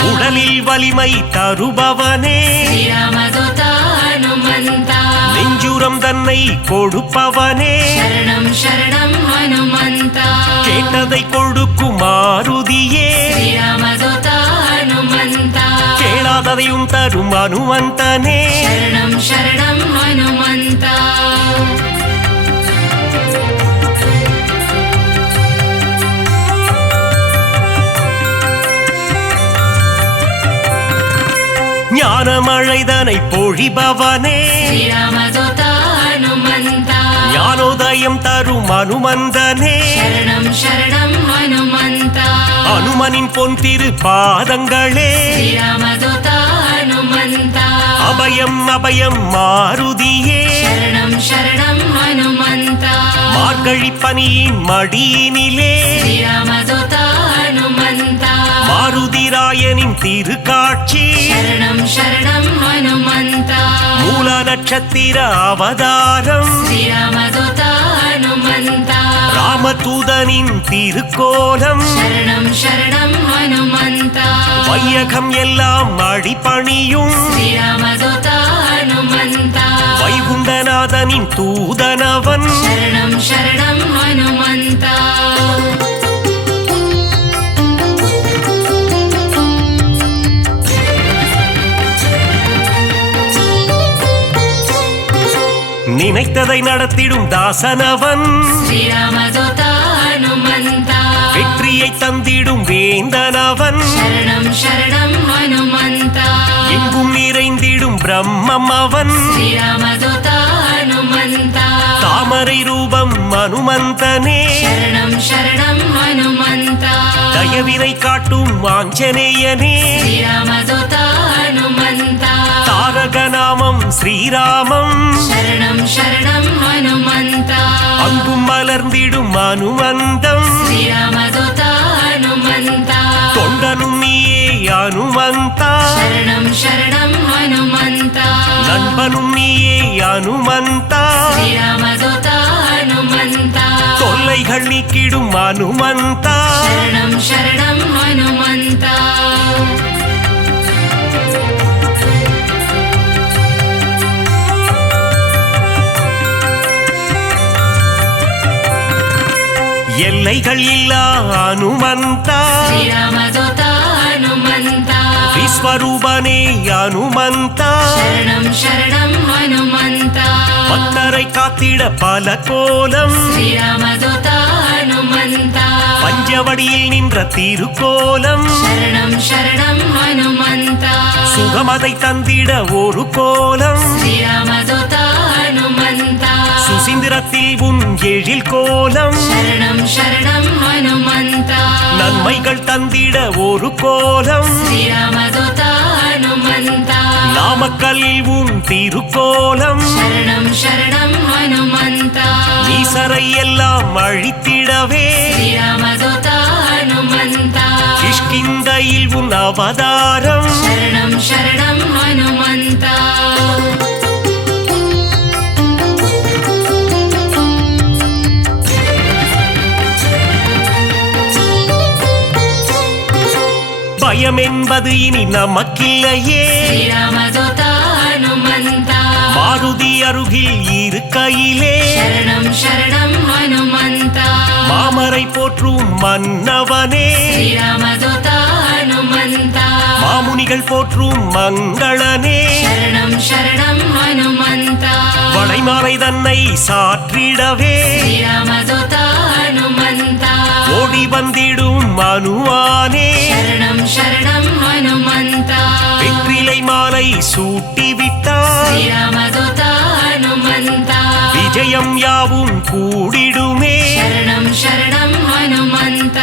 உடலில் வலிமை தருபவனே ಶ್ರೀರಾಮದೂತ ಹನುಮಂತ நெஞ்சுரம் தன்னை கொடுப்பவனே ಶರಣಂ ಶರಣಂ ಹನುಮಂತ கேட்டதை கொடுக்கும் மாருதியே ಶ್ರೀರಾಮದೂತ ಹನುಮಂತ கேளாததையும் தரும் அனுமந்தனே ಶರಣಂ ಶರಣಂ ಹನುಮಂತ ஞானமழைதனை பொழிபவனே ಶ್ರೀರಾಮದೂತ ಹನುಮಂತ ஞானோதயம் தரும் அனுமந்தனே ಶರಣಂ ಶರಣಂ ಹನುಮಂತ அனுமனின் பொன் திரு பாதங்களே ಶ್ರೀರಾಮದೂತ ಹನುಮಂತ அபயம் அபயம் மாருதியே ಶರಣಂ ಶರಣಂ ಹನುಮಂತ மார்கழி பனியின் மடியினிலே ಶ್ರೀರಾಮದೂತ ಹನುಮಂತ மாருதிராயனின் திருக்காட்சி ಶರಣಂ ಶರಣಂ ಹನುಮಂತ மூல நட்சத்திர அவதாரம் ಶ್ರೀರಾಮದೂತ ಹನುಮಂತ ராமதூதனின் திருக்கோலம் ಶರಣಂ ಶರಣಂ ಹನುಮಂತ வையகம் எல்லாம் அடிபணியும் ஸ்ரீராமதூத ஹனுமந்த வைகுண்டநாதனின் தூதனவன் சரணம் சரணம் ஹனுமந்த நினைத்ததை நடத்திடும் தாசனவன் ஸ்ரீராமதூத ஹனுமந்த வெற்றியை தந்திடும் வேந்தனவன் சரணம் சரணம் ஹனுமந்த எங்கும் நிறைந்திடும் பிரம்மம் அவன் ஸ்ரீராமதூத ஹனுமந்த தாமரை ரூபம் அனுமந்தனே சரணம் சரணம் ஹனுமந்த தயவினை காட்டும் ஆஞ்சநேயனே ஸ்ரீராமதூத ஹனுமந்த தாரக நாமம் ஸ்ரீராமம் சரணம் சரணம் ஹனுமந்த அங்கும் மலர்ந்திடும் அனுமந்தம் ஸ்ரீராமதூத ஹனுமந்த தொண்டனும் நீயே அனுமந்தா சரணம் சரணம் ஹனுமந்த நண்பனும் நீயே அனுமந்தா ஸ்ரீராமதூத ஹனுமந்த தொல்லைகள் நீக்கிடும் அனுமந்தா சரணம் சரணம் ஹனுமந்த எல்லைகள் இல்லா அனுமந்தா ஸ்ரீராமதூத ஹனுமந்த விஸ்வரூபனே அனுமந்தா சரணம் சரணம் ஹனுமந்த பக்தரை காத்திட பல கோலம் ஸ்ரீராமதூத ஹனுமந்த பஞ்சவடியில் நின்ற திருக்கோலம் சரணம் சரணம் ஹனுமந்த சுகமதை தந்திட ஒரு கோலம் ஸ்ரீராமதூத ஹனுமந்த சுசீந்திரத்தில் உன் எழில் கோலம் சரணம் சரணம் ஹனுமந்த நன்மைகள் தந்திட ஒரு கோலம் ஸ்ரீராமதூத ஹனுமந்த நாமக்கல்லில் உன் திருக்கோலம் சரணம் சரணம் ஹனுமந்த ஈசரை எல்லாம் அழித்திடவே ஸ்ரீராமதூத ஹனுமந்த கிஷ்கிந்தையில் உன் அவதாரம் சரணம் சரணம் ஹனுமந்த பயம் என்பது இனி நமக்கில்லையே ஸ்ரீராமதூத ஹனுமந்த மாருதி அருகில் இருக்கையிலே சரணம் சரணம் ஹனுமந்த மாமரை போற்றும் மன்னவனே ஸ்ரீராமதூத ஹனுமந்த மாமுனிகள் போற்றும் மங்களனே சரணம் சரணம் ஹனுமந்த வளைமாலை தன்னை சாற்றிடவே ஸ்ரீராமதூத ஹனுமந்த ஓடி வந்திடும் மனுவானே சரணம் சரணம் ஹனுமந்த வெற்றிலை மாலை சூட்டிவிட்டார் ஸ்ரீராமதூத ஹனுமந்த விஜயம் யாவும் கூடிடுமே சரணம் சரணம் ஹனுமந்த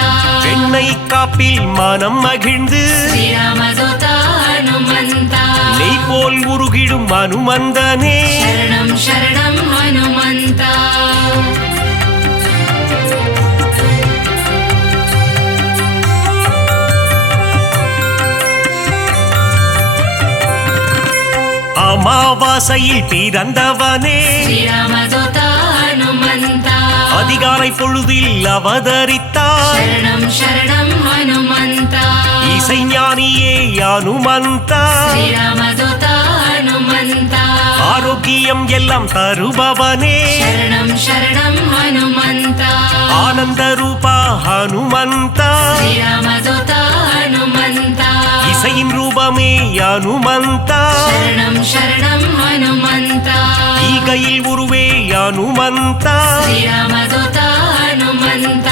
பெண்ணை காப்பில் மனம் மகிழ்ந்து ஸ்ரீராமதூத ஹனுமந்த நெய் போல் உருகிடும் அனுமந்தனே சரணம் சரணம் ஹனுமந்த அமாவாசையில் பிறந்தவனே ஸ்ரீராமதூத ஹனுமந்த அதிகாலை பொழுதில் அவதரித்தார் சரணம் சரணம் ஹனுமந்த இசைஞானியே அனுமந்தா ஸ்ரீராமதூத ஹனுமந்த ஆரோக்கியம் எல்லாம் தருபவனே சரணம் சரணம் ஹனுமந்த ஆனந்த ரூபா ஹனுமந்தா ஸ்ரீராமதூத ஹனுமந்த இசையின் ரூபமே அனுமந்தா சரணம் சரணம் ஹனுமந்த ஈகையில் உருவே அனுமந்தா ஸ்ரீராமதூத ஹனுமந்த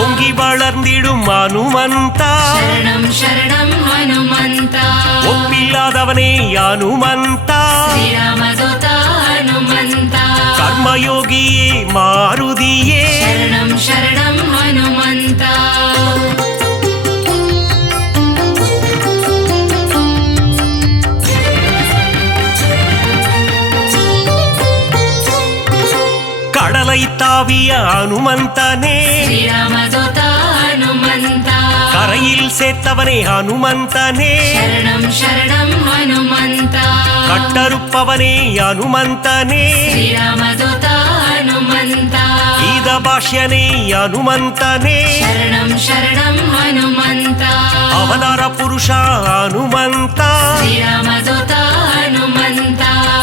ஓங்கி வளர்ந்திடும் அனுமந்தா சரணம் சரணம் ஹனுமந்த ஒப்பில்லாதவனே அனுமந்தா ஸ்ரீராமதூத ஹனுமந்த கர்மயோகியே மாருதியே சரணம் சரணம் ஹனுமந்த கடலை தாவிய அனுமந்தனே ஸ்ரீராமதூத ஹனுமந்த கரையில் சேர்த்தவனே அனுமந்தனே சரணம் சரணம் ஹனுமந்த கட்டறுப்பவனே அனுமந்தனே ஸ்ரீராமதூத ஹனுமந்த கீத பாஷ்யனே அனுமந்தனே சரணம் சரணம் ஹனுமந்த ಅವತಾರ ಪುರುಷ ಹನುಮಂತ ಶ್ರೀರಾಮದೂತ ಹನುಮಂತ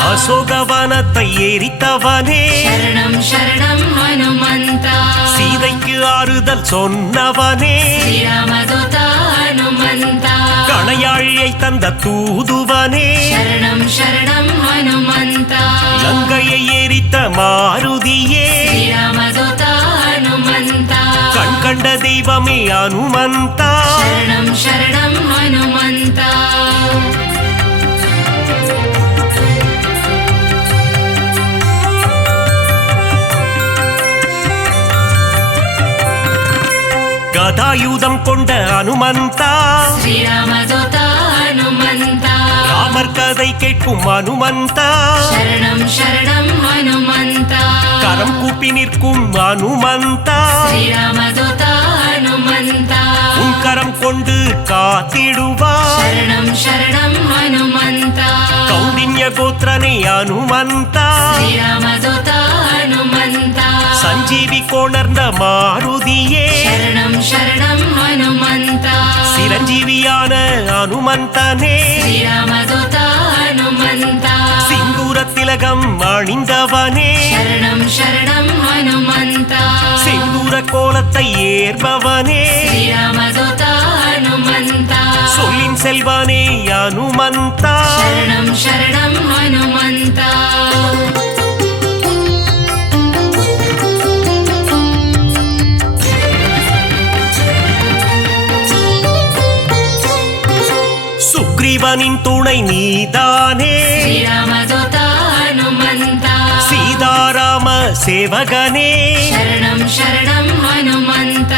அசோகவனத்தை எரித்தவனே ಶರಣಂ ಶರಣಂ ಹನುಮಂತ சீதைக்கு ஆறுதல் சொன்னவனே ಶ್ರೀರಾಮದೂತ ಹನುಮಂತ கணையாழியை தந்த தூதுவனே ಶರಣಂ ಶರಣಂ ಹನುಮಂತ லங்கையை எரித்த மாருதியே ಶ್ರೀರಾಮದೂತ ಹನುಮಂತ கண் கண்ட தெய்வமே ஹனுமந்தா ಶರಣಂ ಶರಣಂ ಹನುಮಂತ கதாயுதம் கொண்ட ஹனுமந்தா ಶ್ರೀರಾಮದೂತ ಹನುಮಂತ ராமர் கதை கேட்கும் ஹனுமந்தா ಶರಣಂ ಶರಣಂ ಹನುಮಂತ கரம் கூப்பி நிற்கும் ஹனுமந்தா ಶ್ರೀರಾಮದೂತ ಹನುಮಂತ உன் கரம் கொண்டு காத்திடுவார் ಶರಣಂ ಶರಣಂ ಹನುಮಂತ கௌண்டின்ய கோத்திரனே ஹனுமந்தா ಶ್ರೀರಾಮದೂತ ಹನುಮಂತ சஞ்சீவி கோணர்ந்த மாருதியே ಶರಣಂ ಶರಣಂ ಹನುಮಂತ சிரஞ்சீவியான ஹனுமந்தனே ಶ್ರೀರಾಮದೂತ ಹನುಮಂತ சிந்தூர திலகம் அணிந்தவனே ಶರಣಂ ಶರಣಂ ಹನುಮಂತ செந்தூர கோலத்தை ஏற்பவனே ಶ್ರೀರಾಮದೂತ ಹನುಮಂತ சொல்லின் செல்வனே ஹனுமந்தா ಶರಣಂ ಶರಣಂ ಹನುಮಂತ சுக்ரீவனின் துணை நீதானே ಶ್ರೀರಾಮದೂತ ಹನುಮಂತ சீதாராம சேவகனே ಶರಣಂ ಶರಣಂ ಹನುಮಂತ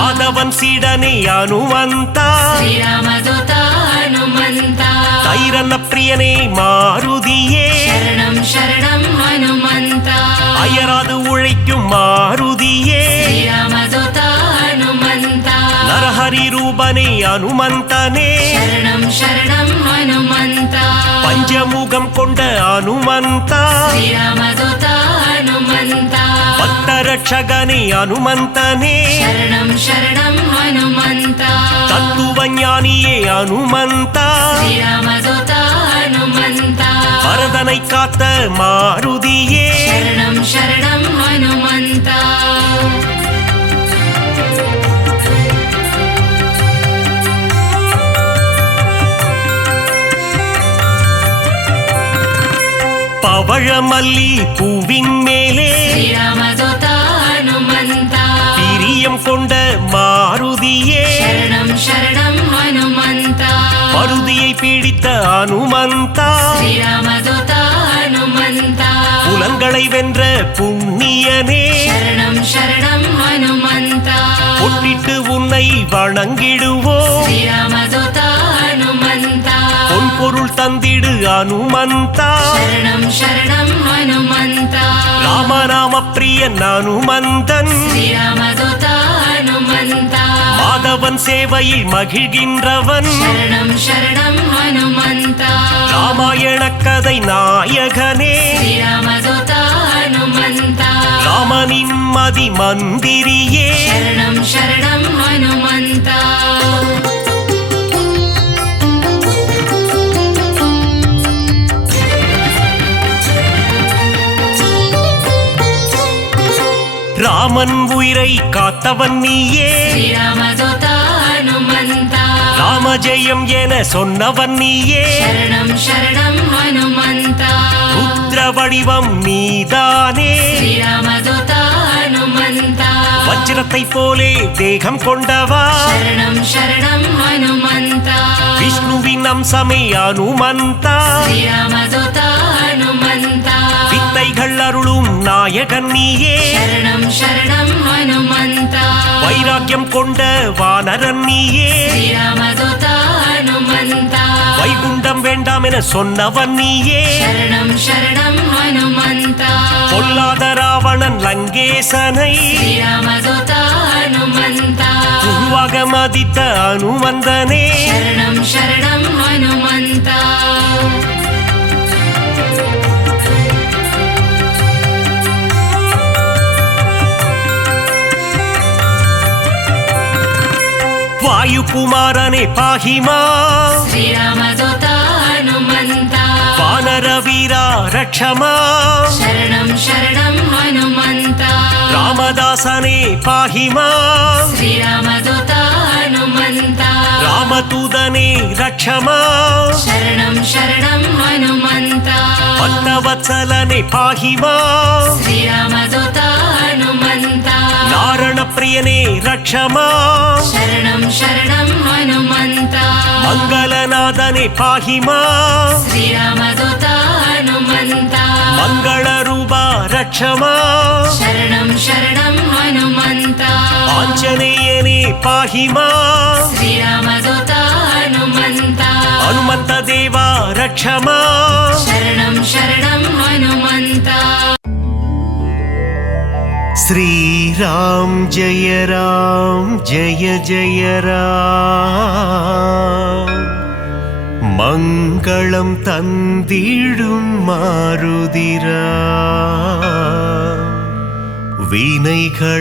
ஆதவன் சீடனே ஹனுமந்தா ಶ್ರೀರಾಮದೂತ ಹನುಮಂತ தைரன பிரியனே மாருதியே ಶರಣಂ ಶರಣಂ ಹನುಮಂತ அயராது உழைக்கும் மாருதியே ಶ್ರೀರಾಮದೂತ ಹನುಮಂತ நரஹரி ரூபனே ஹனுமந்தனே ಶರಣಂ ಶರಣಂ ಹನುಮಂತ பஞ்சமுகம் கொண்ட ஹனுமந்தா ಶ್ರೀರಾಮದೂತ ಹನುಮಂತ பக்தரட்சகனே ஹனுமந்தனே ಶರಣಂ ಶರಣಂ ಹನುಮಂತ தத்துவ ஞானியே ஹனுமந்தா ಶ್ರೀರಾಮದೂತ ಹನುಮಂತ பரதனை காத்த மாருதியே ಶರಣಂ ಶರಣಂ ಹನುಮಂತ பவழமல்லி பூவின் மேலே ಶ್ರೀರಾಮದೂತ ಹನುಮಂತ பிரியம் கொண்ட மாருதியே ಶರಣಂ ಶರಣಂ ಹನುಮಂತ மருதியை பிடித்த ஹனுமந்தா ಶ್ರೀರಾಮದೂತ ಹನುಮಂತ புலன்களை வென்ற புண்ணியனே ಶರಣಂ ಶರಣಂ ಹನುಮಂತ பொட்டிட்டு உன்னை வணங்கிடுவோ ಶ್ರೀರಾಮದೂತ ಹನುಮಂತ பொன் பொருள் தந்திடு ஹனுமந்தா ಶರಣಂ ಶರಣಂ ಹನುಮಂತ ராமநாம பிரியன் ஹனுமந்தன் ಶ್ರೀರಾಮದೂತ ಹನುಮಂತ மாதவன் சேவையில் மகிழ்கின்றவன் ಶರಣಂ ಶರಣಂ ಹನುಮಂತ ராமாயண கதை நாயகனே ಶ್ರೀರಾಮದೂತ ಹನುಮಂತ ராமனின் மதி மந்திரியே ಶರಣಂ ಶರಣಂ ಹನುಮಂತ ராமன் உயிரை காத்தவன் நீயே ಶ್ರೀರಾಮದೂತ ಹನುಮಂತ ராமஜெயம் என சொன்னவன் நீயே ಶರಣಂ ಶರಣಂ ಹನುಮಂತ ருத்ர வடிவம் நீதானே ಶ್ರೀರಾಮದೂತ ಹನುಮಂತ வஜ்ரத்தை போலே தேகம் கொண்டவா ಶರಣಂ ಶರಣಂ ಹನುಮಂತ விஷ்ணுவின் அம்சமே ஹனுமந்தா ಶ್ರೀರಾಮದೂತ ಹನುಮಂತ வித்தைகள் அருளும் நாயகன் நீயே ಶರಣಂ ಶರಣಂ ಹನುಮಂತ வைராக்கியம் கொண்ட வானரன் நீயே ಶ್ರೀರಾಮದೂತ ಹನುಮಂತ வைகுண்டம் வேண்டாம் என சொன்னவன் நீயே ಶರಣಂ ಶರಣಂ ಹನುಮಂತ பொல்லாத ராவணன் லங்கேசனை ಶ್ರೀರಾಮದೂತ ಹನುಮಂತ குருவாக மதித்த ஹனுமந்தனே ಶರಣಂ ಶರಣಂ ಹನುಮಂತ वायुकुमारने पाहि माम् श्रीरामदूत हनुमन्त वानरवीरा रक्ष माम् शरणं शरणं हनुमन्त रामदासने पाहि माम् श्रीरामदूत हनुमन्त रामदूतने रक्ष माम् शरणं शरणं हनुमन्त भक्तवत्सलने पाहि माम् श्रीरामदूत हनुमन्त नारणप्रियने रक्ष माम् शरणं शरणं हनुमन्त मङ्गलनादने पाहि माम् श्रीरामदूत हनुमन्त मङ्गलरूपा रक्ष माम् शरणं शरणं हनुमन्त आञ्जनेयने पाहि माम् श्रीरामदूत हनुमन्त हनुमन्त देवा रक्ष माम् शरणं शरणं हनुमन्त श्रीराम जय जय राम मङ्गलं तन्दिडुम मारुदिरा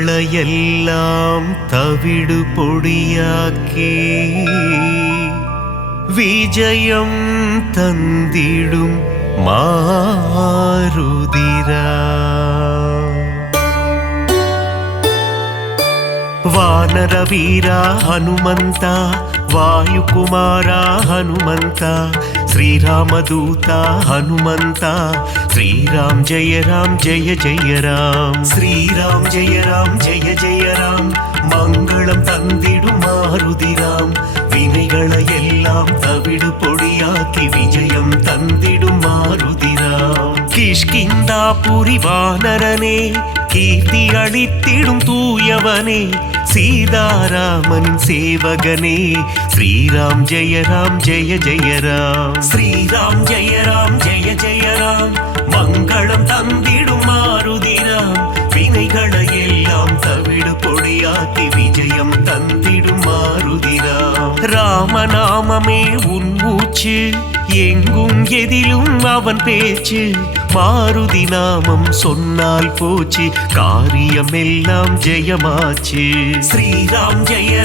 வினைகளையெல்லாம் தவிடு பொடியாக்கி விஜயம் தந்திடும் மாருதிரா वानर वीरा हनुमंत वायुकुमारा हनुमंत श्रीरामदूत हनुमंत श्रीराम जय जय राम श्रीराम जय जय राम मंगलम तंदिडुम मारुदिराम வினைகளையெல்லாம் தவிடு பொடியாக்கி விஜயம் தந்திடும் மாருதிராம் கிஷ்கிந்தாபுரி வானரனே கீர்த்தி அளித்திடும் தூயவனே சீதாராமன் சேவகனே ஸ்ரீராம் ஜெய ஜெய ராம் ஸ்ரீராம் ஜெய ஜெய ராம் மங்களம் தந்திடும் மாருதிராம் வினைகளையெல்லாம் தவிடு பொடியாக்கி விஜயம் தந்திடும் மாருதிராம் ராமநாமமே உன் மூச்சு எங்கும் எதிலும் அவன் பேச்சு மாருதி நாமம் சொன்னால் போச்சு காரியம் எல்லாம் ஜெயமாச்சு ஸ்ரீராம் ஜெய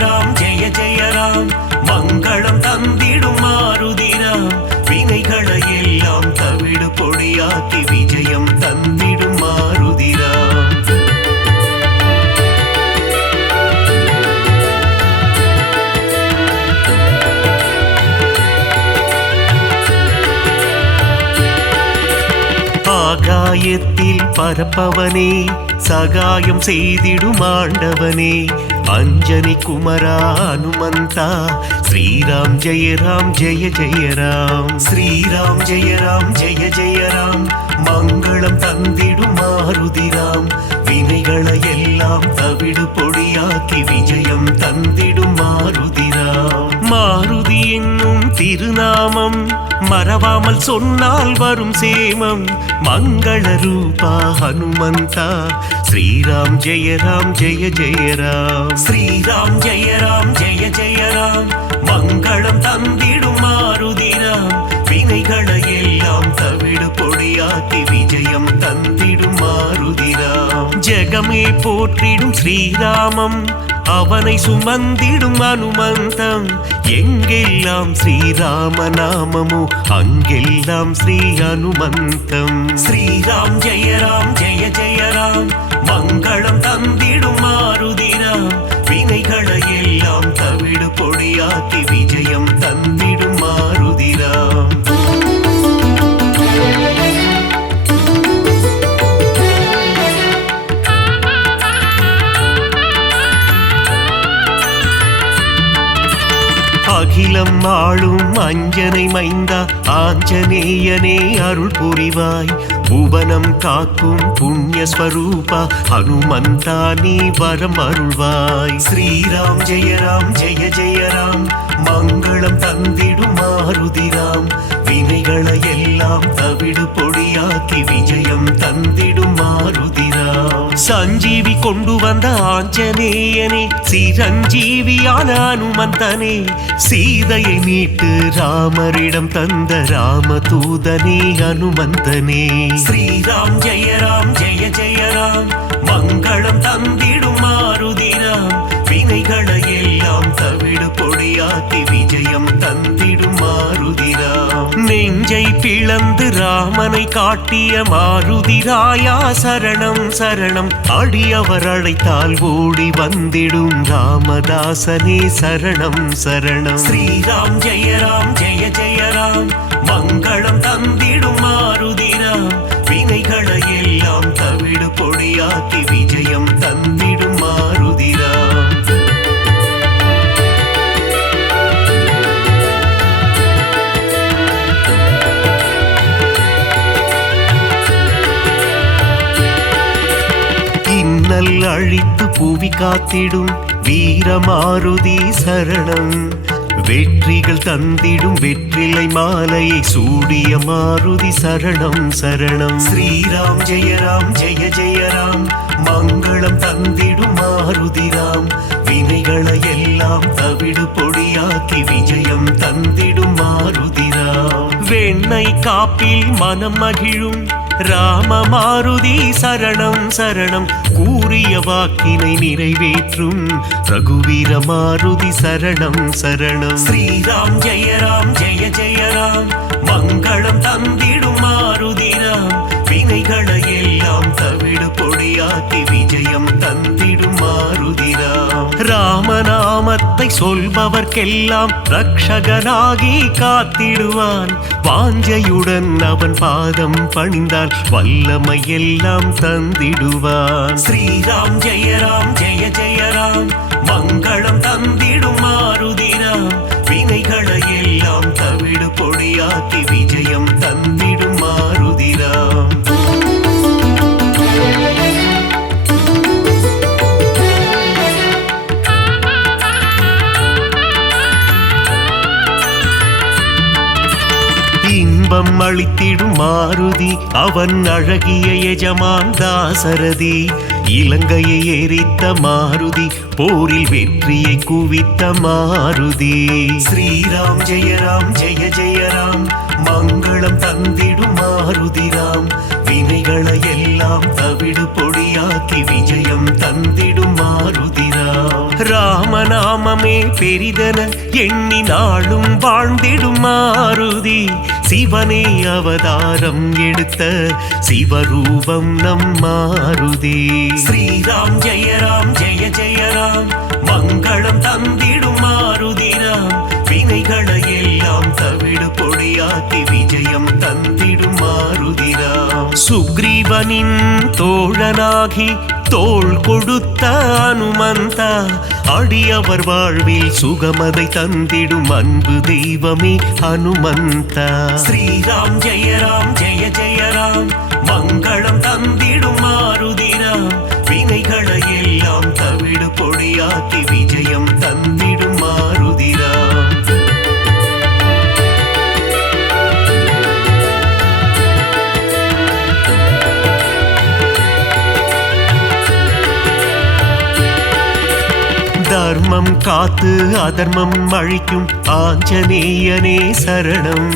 ஜெய ராம் மங்களம் தந்திடும் மாருதிராம் வினைகளை எல்லாம் தவிடு பொடியாக்கி விஜயம் தந்திடும் மாருதிராம் ஆகாயத்தில் பரப்பவனே சகாயம் செய்திடும் ஆண்டவனே அஞ்சனி குமரா ஹனுமந்தா ஸ்ரீராம் ஜெய ஜெய ராம் ஸ்ரீராம் ஜெய ஜெய ராம் மங்களம் தந்திடும் மாருதிராம் வினைகளை எல்லாம் தவிடு பொடியாக்கி விஜயம் தந்திடும் மாருதிராம் மாருதி என்னும் திருநாமம் மறவாமல் சொன்னால் வரும் சேமம் மங்கள ரூபா ஹனுமந்தா ஸ்ரீராம் ஜெய ஜெய ராம் ஸ்ரீராம் ஜெய ஜெய ராம் மங்களம் தந்திடும் மாருதிராம் வினைகளை எல்லாம் தவிடு பொடியாக்கி விஜயம் தந்திடும் மாருதிராம் ஜெகமே போற்றிடும் ஸ்ரீராமம் அவனை சுமந்திடும் அனுமந்தம் எங்கெல்லாம் ஸ்ரீராம நாமமோ அங்கெல்லாம் ஸ்ரீ அனுமந்தம் ஸ்ரீராம் ஜெய ஜெய ராம் மங்களம் தந்திடும் மாருதிராம் வினைகளை எல்லாம் தவிடு பொடியாக்கி விஜயம் தந்திடும் மாருதிராம் அகிலம் ஆளும் அஞ்சனை மைந்தா ஆஞ்சநேயனே அருள் புரிவாய் புவனம் காக்கும் புண்ணிய ஸ்வரூபா ஹனுமந்தா நீ வரம் அருள்வாய் ஸ்ரீராம் ஜெய ஜெய ராம் மங்களம் தந்திடும் மாருதிராம் வினைகளை எல்லாம் தவிடு பொடியாக்கி விஜயம் தந்திடும் மாருதிராம் சஞ்சீவி கொண்டு வந்த ஆஞ்சநேயனே சிரஞ்சீவியான அனுமந்தனே சீதையை மீட்டு ராமரிடம் தந்த ராமதூதனே அனுமந்தனே ஸ்ரீராம் ஜெய ஜெய ராம் மங்களம் தந்திடும் மாருதிராம் வினைகளை எல்லாம் தவிடு இழந்து ராமனை காட்டிய மாருதிராயா சரணம் சரணம். அடியவர் அழைத்தால் ஓடி வந்திடும் ராமதாசனே சரணம் சரணம். ஸ்ரீராம் ஜெய ராம் ஜெய ஜெய ராம், மங்களம் தந்திடும் மாருதிராம். வினைகளை எல்லாம் தவிடு பொடியாக்கி விஜயம் தந்திடும் மாருதிராம். இன்னல் அழித்து புவி காத்திடும் வீரமாருதி சரணம். வெற்றிகள் தந்திடும் வெற்றிலை மாலையை சூடிய மாருதி சரணம் சரணம். ஸ்ரீராம் ஜெய ராம் ஜெய ஜெய ராம், மங்களம் தந்திடும் மாருதிராம். வினைகளை எல்லாம் தவிடு பொடியாக்கி விஜயம் தந்திடும் மாருதிராம். வெண்ணை காப்பில் மனம் மகிழும் ராம மாருதி சரணம் சரணம். கூறிய வாக்கினை நிறைவேற்றும் ரகுவீர மாருதி சரணம் சரணம். ஸ்ரீராம் ஜெய ராம் ஜெய ஜெய ராம், மங்களம் தந்திடும் மாருதிராம். வினைகளை எல்லாம் தவிடு பொடியாக்கி விஜயம் தந்திடும் மாருதிராம். ராமநாமத்தை சொல்பவர்க்கெல்லாம் ரக்ஷகனாகி காத்திடுவான். வாஞ்சையுடன் அவன் பாதம் பணிந்தால் வல்லமை எல்லாம் தந்திடுவான். ஸ்ரீராம் ஜெய ராம் ஜெய ஜெய ராம், மங்களம் தந்திடும் மாருதிராம். வினைகளை எல்லாம் தவிடு பொடியாக்கி விஜயம் தந்திடும் மாருதிராம். இன்பம் அளித்திடும் மாருதி அவன் அழகிய எஜமான் தாசரதி. இலங்கையை எரித்த மாருதி, போரில் வெற்றியை குவித்த மாருதி. ஸ்ரீராம் ஜெய ராம் ஜெய ஜெய ராம், மங்களம் தந்திடும் மாருதிராம். வினைகளை எல்லாம் தவிடு பொடியாக்கி விஜயம் தந்திடும் மாருதிராம். ராமநாமமே பெரிதென எண்ணி நாளும் வாழ்ந்திடும் மாருதி. சிவனே அவதாரம் எடுத்த சிவரூபம் நம் மாருதி. ஸ்ரீராம் ஜெய ராம் ஜெய ஜெய ராம், மங்களம் தந்திடும் மாருதிராம். வினைகளை எல்லாம் தவிடு பொடியாக்கி விஜயம் தந்திடும் மாருதிராம். சுக்ரீவனின் தோழனாகி தோள் கொடுத்த அனுமந்தா, அடியவர் வாழ்வில் சுகமதை தந்திடும் அன்பு தெய்வமே ஹனுமந்தா. ஸ்ரீராம் ஜெய ராம் ஜெய ஜெய ராம், மங்களம் தந்திடும் மாருதிராம். வினைகளை எல்லாம் தவிடு பொடியாக்கி விஜயம் தந்திடும் மாருதிராம். தர்மம் காத்து அதர்மம் அழிக்கும் ஆஞ்சநேயனே சரணம்.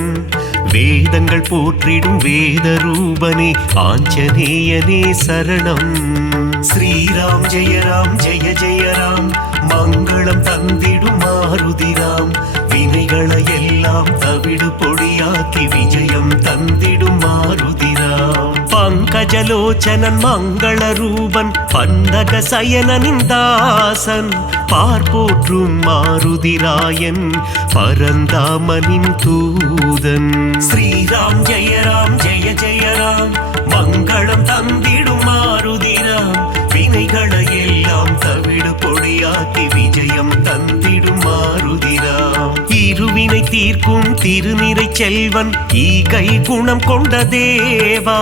வேதங்கள் போற்றிடும் வேத ரூபனே ஆஞ்சநேயனே சரணம். ஸ்ரீராம் ஜெய ராம் ஜெய ஜெய ராம், மங்களம் தந்திடும் மாருதிராம். வினைகளை எல்லாம் தவிடு பொடியாக்கி விஜயம் தந்திடும் மாருதிராம். பங்கஜலோச்சனன் மங்கள ரூபன் பந்தக சயனனின் தாசன், பார்ப்போற்றும் மாருதிராயன் பரந்தாமனின் தூதன். ஸ்ரீராம் ஜெய ராம் ஜெய ஜெய ராம், மங்களம் தந்திடும் மாருதிராம். வினைகளை எல்லாம் தவிடு பொடியாக்கி விஜயம் தந்திடும் மாருதிராம். இருவினை தீர்க்கும் திருநிறை செல்வன் ஈகை குணம் கொண்ட தேவா.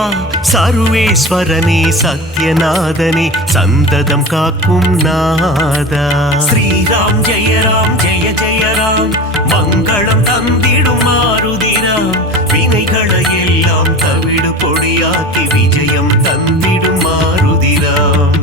சர்வேஸ்வரனே சத்யநாதனே சந்ததம் காக்கும் நாதா. ஸ்ரீராம் ஜெய ராம் ஜெய ஜெய ராம், மங்களம் தந்திடும் மாருதிராம். வினைகளை எல்லாம் தவிடு பொடியாக்கி விஜயம் தந்திடும் மாருதிராம்.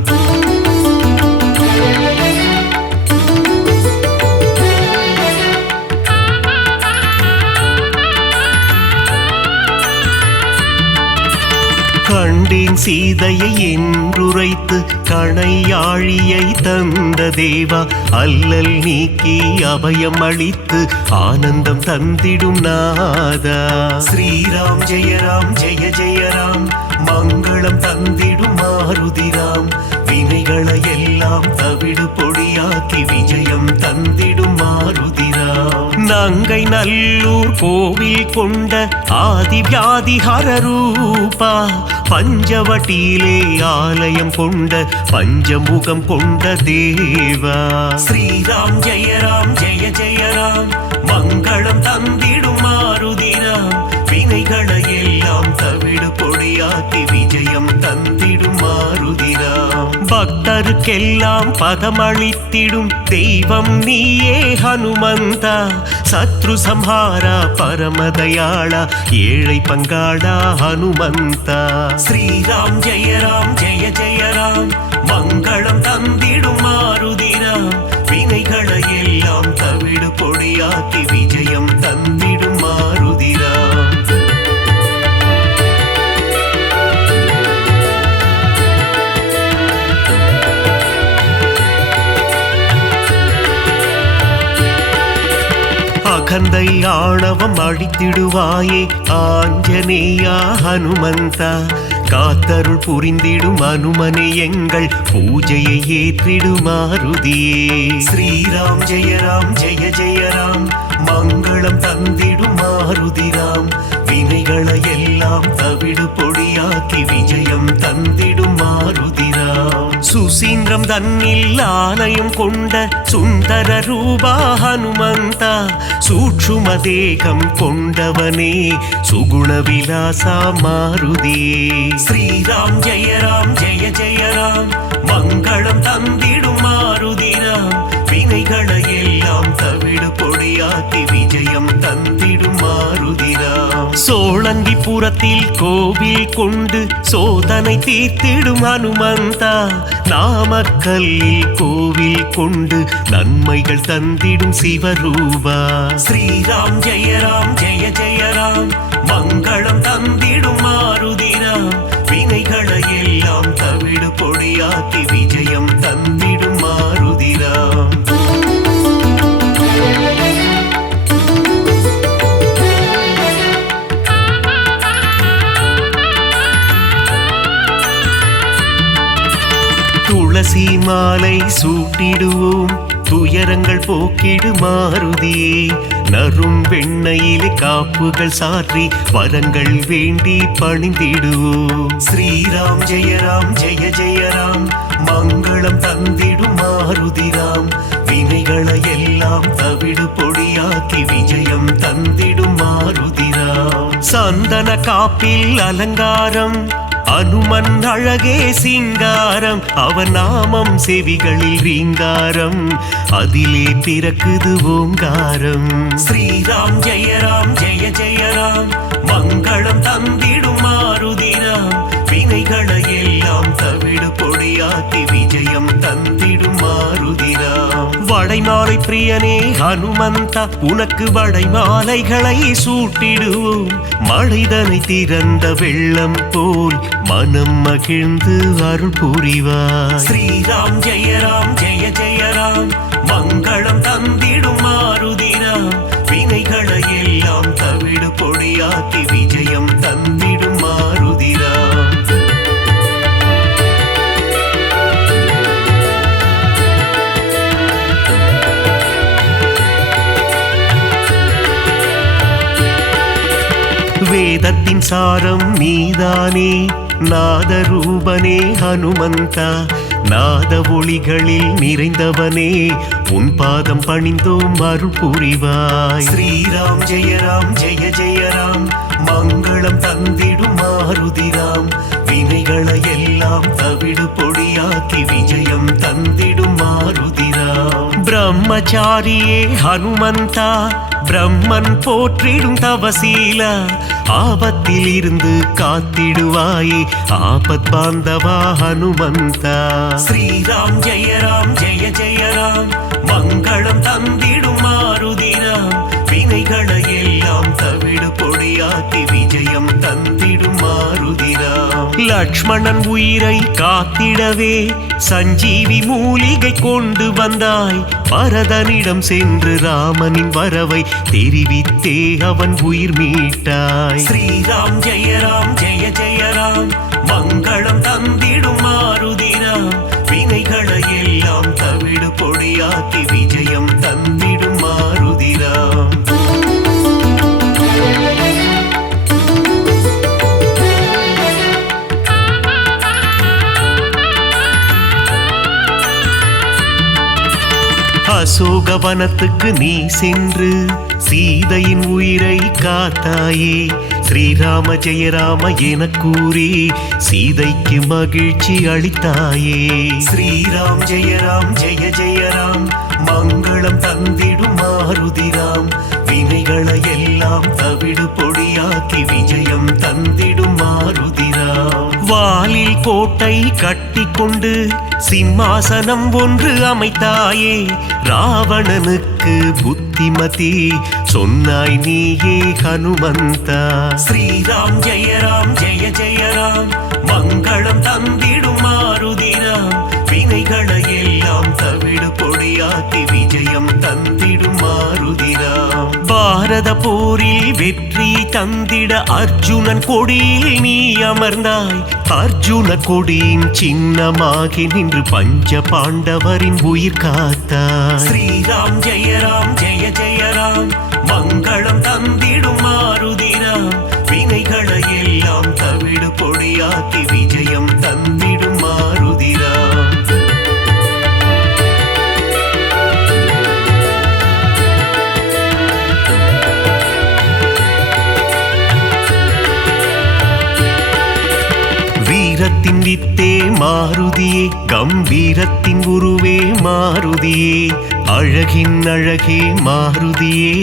கண்டேன் சீதையை என்றுரைத்து கணையாழியை தந்த தேவா, அல்லல் நீக்கி அபயம் அளித்து ஆனந்தம் தந்திடும் நாதா. ஸ்ரீராம் ஜெய ராம் ஜெய ஜெய ராம், மங்களம் தந்திடும் மாருதிராம், வினைகளை எல்லாம் தவிடு பொடியாக்கி விஜயம் தந்திடும் மாருதிராம். நங்கை நல்லூர் கோவில் கொண்ட ஆதி வியாதிஹர ரூபா, பஞ்சவட்டியிலே ஆலயம் கொண்ட பஞ்சமுகம் கொண்ட தேவா. ஸ்ரீராம் ஜெய ராம் ஜெய ஜெய ராம், மங்களம் தந்திடும் மாருதிராம், வினைகளை எல்லாம் தவிடு பொடியாக்கி விஜயம் தந்திடும் மாருதிராம். பக்தருக்கெல்லாம் பதமளித்திடும் தெய்வம் நீயே ஹனுமந்தா, சத்ரு சம்ஹாரா பரமதயாளா, ஏழை பங்காளா ஹனுமந்தா. ஸ்ரீராம் ஜெய ராம் ஜெய ஜெய ராம், மங்களம் தந்திடும் மாருதிராம், வினைகளை எல்லாம் தவிடு பொடியாக்கி விஜயம் தந்திடும் மாருதிராம். அகந்தை ஆணவம் அழித்திடுவாயே ஆஞ்சநேயா ஹனுமந்தா, காத்தருள் புரிந்திடும் அனுமனே எங்கள் பூஜையை ஏற்றிடும் மாருதியே. ஸ்ரீராம் ஜெய ராம் ஜெய ஜெய ராம், மங்களம் தந்திடும் மாருதிராம், வினைகளை எல்லாம் தவிடு பொடியாக்கி விஜயம் தந்திடும் மாருதிராம். சுசீந்திரம் தன்னில் ஆலயம் கொண்ட சுந்தர ரூபா ஹனுமந்தா, சூட்சும தேகம் கொண்டவனே சுகுண விலாசா மாருதியே. ஸ்ரீராம் ஜெய ராம் ஜெய ஜெய ராம், மங்களம் தந்திடும் மாருதிராம், வினைகளை எல்லாம் தவிடு பொடியாக்கி விஜயம் தந்திடும் மாருதிராம். சோழங்கிபுரத்தில் கோவில் கொண்டு சோதனை தீர்த்திடும் ஹனுமந்தா, நாமக்கல்லில் கோவில் கொண்டு நன்மைகள் தந்திடும் சிவரூபா. ஸ்ரீராம் ஜெய ராம் ஜெய ஜெய ராம், மங்களம் தந்திடும் மாருதிராம், வினைகளை எல்லாம் தவிடு பொடியாக்கி விஜயம் தந்திடும் மாருதிராம். துளசி மாலை சூட்டிடுவோம், துயரங்கள் போக்கிடு மாருதியே, நரும் வெண்ணையிலே காப்புகள் சாற்றி வரங்கள் வேண்டி பணிந்திடுவோம். ஸ்ரீராம் ஜெய ராம் ஜெய ஜெய ராம், மங்களம் தந்திடும் மாருதிராம், வினைகளை எல்லாம் தவிடு பொடியாக்கி விஜயம் தந்திடும் மாருதிராம். சந்தன காப்பில் அலங்காரம், அனுமன் அழகே சிங்காரம், அவன் நாமம் செவிகளில் ரீங்காரம், அதிலே பிறக்குது ஓங்காரம். ஸ்ரீராம் ஜெய ராம் ஜெய ஜெய ராம், மங்களம் தந்திடும் மாருதிராம், வினைகளை எல்லாம் தவிடு பொடியாக்கி விஜயம் தந்திடும் மாருதிராம். வடைமாலை பிரியனே ஹனுமந்தா, உனக்கு வடைமாலைகளை சூட்டிடுவோம், மழைதனை திறந்த வெள்ளம் போல் மனம் மகிழ்ந்து அருள் புரிவாய். ஸ்ரீராம் ஜெய ராம் ஜெய ஜெய ராம், மங்களம் தந்திடும் மாருதிராம், வினைகளை எல்லாம் தவிடு பொடியாக்கி விஜயம் தந்திடும் மாருதிராம். வேதத்தின் சாரம் நீதானே நாதரூபனே ஹனுமந்தா, நாத ஒளிகளில் நிறைந்தவனே உன் பாதம் பணிந்தோம் அருள் புரிவாய். ஸ்ரீராம் ஜெய ராம் ஜெய ஜெய ராம், மங்களம் தந்திடும் மாருதிராம், வினைகளை எல்லாம் தவிடு பொடியாக்கி விஜயம் தந்திடும் மாருதிராம். பிரம்மச்சாரியே ஹனுமந்தா, பிரம்மன் போற்றிடும் தவசீலா, ஆபத்தில் இருந்து காத்திடுவாயே ஆபத் பாந்தவா ஹனுமந்தா. ஸ்ரீராம் ஜெய ராம் ஜெய ஜெய ராம், மங்களம் தந்திடும் மாருதிராம், வினைகளை எல்லாம் தவிடு பொடியாக்கி விஜயம் தந்திடும் மாருதிராம். லக்ஷ்மணன் உயிரை காத்திடவே சஞ்சீவி மூலிகை கொண்டு வந்தாய். பரதனிடம் சென்று ராமனின் வரவை தெரிவித்தே அவன் உயிர் மீட்டாய். ஸ்ரீராம் ஜெய ராம் ஜெய ஜெய ராம், மங்களம் தந்திடும் மாருதிராம். வினைகளை எல்லாம் தவிடு பொடியாக்கி விஜயம் தந்திடும் மாருதிராம். அசோகவனத்துக்கு நீ சென்று சீதையின் உயிரை காத்தாயே. ஸ்ரீராம ஜெய ராம என கூறி சீதைக்கு மகிழ்ச்சி அளித்தாயே. ஸ்ரீராம் ஜெய ராம் ஜெய ஜெய ராம், மங்களம் தந்திடும் மாருதிராம். வினைகளை எல்லாம் தவிடு பொடியாக்கி விஜயம் தந்திடும் மாருதிராம். வாலில் கோட்டை கட்டி கொண்டு சிம்மாசனம் ஒன்று அமைத்தாயே. ராவணனுக்கு புத்திமதி சொன்னாய் நீயே ஹனுமந்தா. ஸ்ரீராம் ஜெய ராம் ஜெய ஜெய ராம், மங்களம் தந்திடும் மாருதிராம். வினைகளை எல்லாம் தவிடு பொடியாக்கி விஜயம் தந்திடும் மாருதிராம். பாரத போரில் வெற்றி தந்திட அர்ஜுனன் கொடியில் நீ அமர்ந்தாய். அர்ஜுன கொடியின் சின்னமாகி நின்று பஞ்ச பாண்டவரின் உயிர் காத்தாய். ஸ்ரீராம் ஜெய ராம் ஜெய ஜெய ராம், மங்களம் தந்திடும் மாருதிராம். வினைகளை எல்லாம் தவிடு பொடியாக்கி விஜயம் தந்திடும் மாருதிராம். வீரத்தின் வித்தே மாருதியே, கம்பீரத்தின் உருவே மாருதியே. அழகின் அழகே மாருதியே,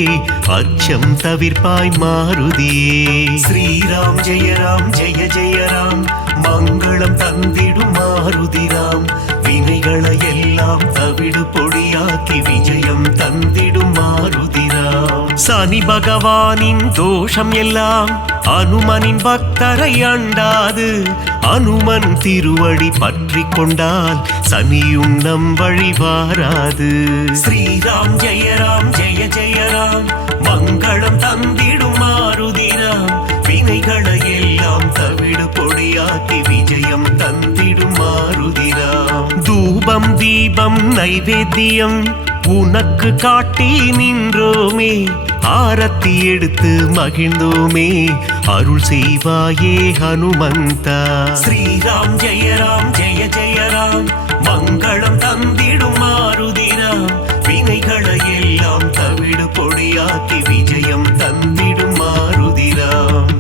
அச்சம் தவிர்ப்பாய் மாருதியே. ஸ்ரீராம் ஜெய ராம் ஜெய ஜெய ராம், மங்களம் தந்திடும் மாருதிராம். வினைகளை எல்லாம் தவிடு பொடியாக்கி விஜயம் தந்திடும் மாருதிராம். சனி பகவானின் தோஷம் எல்லாம் அனுமனின் பக்தரை அண்டாது. அனுமன் திருவடி பற்றி கொண்டால் சனியும் நம் வழி வாராது. ஸ்ரீராம் ஜெய ராம் ஜெய ஜெய ராம், மங்களம் தந்திடும் மாருதிராம். வினைகளை எல்லாம் தவிடு பொடியாக்கி விஜயம் தந்திடும் மாருதிராம். தூபம் தீபம் நைவேத்தியம் உனக்கு காட்டி நின்றோமே. ஆரத்தி எடுத்து மகிழ்ந்தோமே, அருள் செய்வாயே ஹனுமந்தா. ஸ்ரீராம் ஜெய ராம் ஜெய ஜெய ராம், மங்களம் தந்திடும் மாருதிராம். வினைகளை எல்லாம் தவிடு பொடியாக்கி விஜயம் தந்திடும் மாருதிராம்.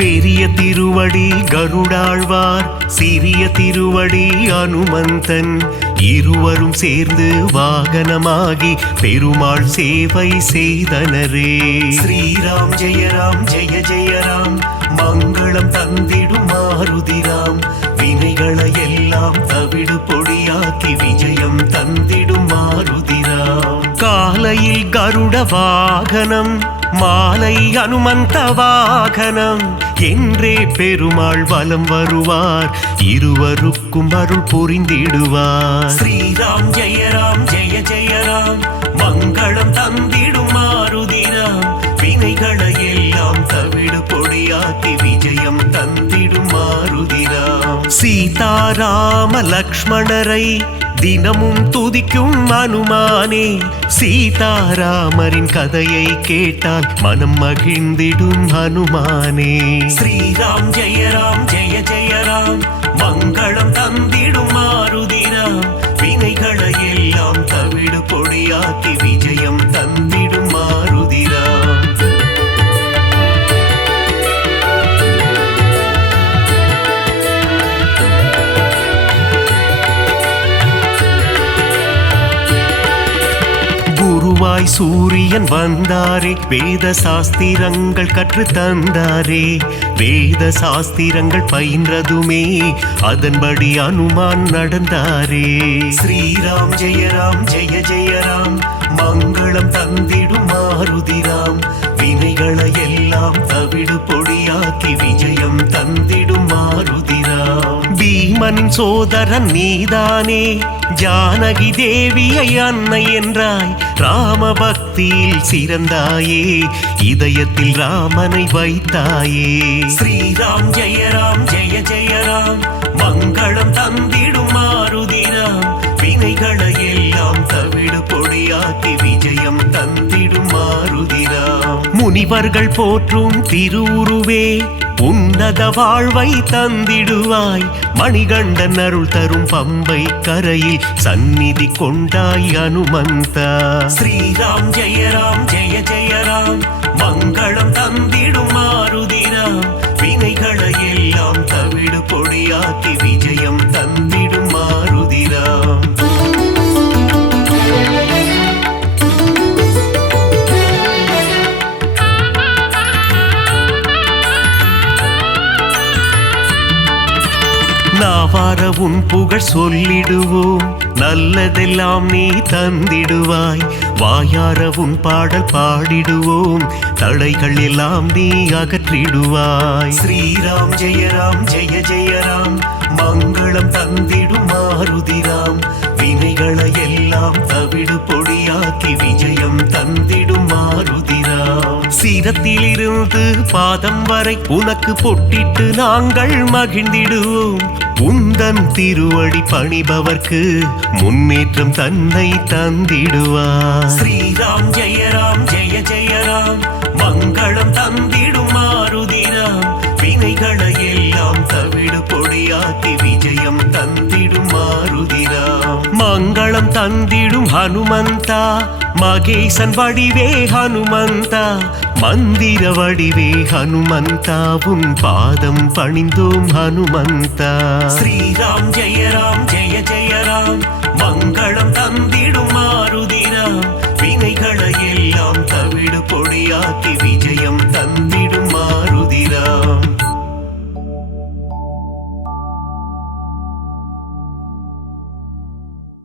பெரிய திருவடி கருடாழ்வார், சிறிய திருவடி அனுமந்தன். இருவரும் சேர்ந்து வாகனமாகி பெருமாள் சேவை செய்தனரே. ஸ்ரீராம் ஜெய ராம் ஜெய ஜெய ராம், மங்களம் தந்திடும் மாருதிராம். வினைகளை எல்லாம் தவிடு பொடியாக்கி விஜயம் தந்திடும் மாருதிராம். காலையில் கருட வாகனம், மாலை அனுமந்த வாகனம் என்றே பெருமாள் வலம் வருவார். இருவருக்கும் அருள் புரிந்திடுவார். ஸ்ரீராம் ஜெய ராம் ஜெய ஜெய ராம், மங்களம் தந்திடும் மாருதிராம். வினைகளை எல்லாம் தவிடு பொடியாக்கி விஜயம் தந்திடும் மாருதிராம். சீதாராம லக்ஷ்மணரை தினமும் துதிக்கும் அனுமானே. சீதாராமரின் கதையை கேட்டால் மனம் மகிழ்ந்திடும் ஹனுமானே. ஸ்ரீராம் ஜெய ராம் ஜெய ஜெய ராம், மங்களம் தந்திடும் மாருதிராம். வினைகளை எல்லாம் தவிடு பொடியாக்கி விஜயம் தந்திடும் மாருதிராம். ஒளியாய் சூரியன் வந்தாரே வேத சாஸ்திரங்கள் கற்று தந்தாரே வேத சாஸ்திரங்கள் பயின்றதுமே அதன்படி அனுமான் நடந்தாரே ஸ்ரீராம் ஜெய ஜெய ராம் மங்களம் தந்திடும் மாருதிராம் வினைகளை எல்லாம் தவிடு பொடியாக்கி விஜயம் தந்திடும் மாருதிராம் பீமனின் சோதரன் நீதானே ஜானகி தேவியை அன்னை என்றாய் ராம பக்தியில் சிறந்தாயே இதயத்தில் ராமனை வைத்தாயே ஸ்ரீராம் ஜெய ஜெய ராம் மங்களம் தந்திடும் மாருதிராம் வினைகளை எல்லாம் தவிடு பொடியாக்கி விஜயம் தந்திடும் மாருதிராம் முனிவர்கள் போற்றும் திருவுருவே உன்னத வாழ்வை தந்திடுவாய் மணிகண்டன் அருள் தரும் பம்பை கரையில் சந்நிதி கொண்டாய் அனுமந்தா ஸ்ரீராம் ஜெய ராம் மங்களம் தந்திடும் மாருதிராம் வினைகளை எல்லாம் தவிடு பொடியாக்கி விஜயம் தந்திடும் மாருதிராம் நாவார உன் புகழ் சொல்லிடுவோம் நல்லதெல்லாம் நீ தந்திடுவாய் வாயார உன் பாடல் பாடிடுவோம் தடைகள் எல்லாம் நீ அகற்றிடுவாய் ஸ்ரீராம் ஜெய ராம் மங்களம் தந்திடும் மாருதிராம் வினைகளை எல்லாம் தவிடு பொடியாக்கி விஜயம் தந்திடும் மாருதிராம் சிரத்திலிருந்து பாதம் வரை உனக்கு பொட்டிட்டு நாங்கள் மகிழ்ந்திடுவோம் உந்தன் திருவடி பணிபவர்க்கு முன்னேற்றம் தன்னை தந்திடுவார் ஸ்ரீராம் ஜெய ராம் மங்களம் தந்திடும் மாருதிராம் வினைகளை எல்லாம் தவிடு பொடியாக்கி விஜயம் தந்திடும் மாருதிராம் மங்களம் தந்திடும் ஹனுமந்தா மகேசன் வடிவே ஹனுமந்தா மந்திர வடிவே ஹனுமந்தா உன் பாதம் பணிந்தோம் ஹனுமந்தா ஸ்ரீராம் ஜெய ராம் மங்களம் தந்திடும் மாருதிராம் வினைகளை எல்லாம் தவிடு பொடியாக்கி விஜயம் தந்த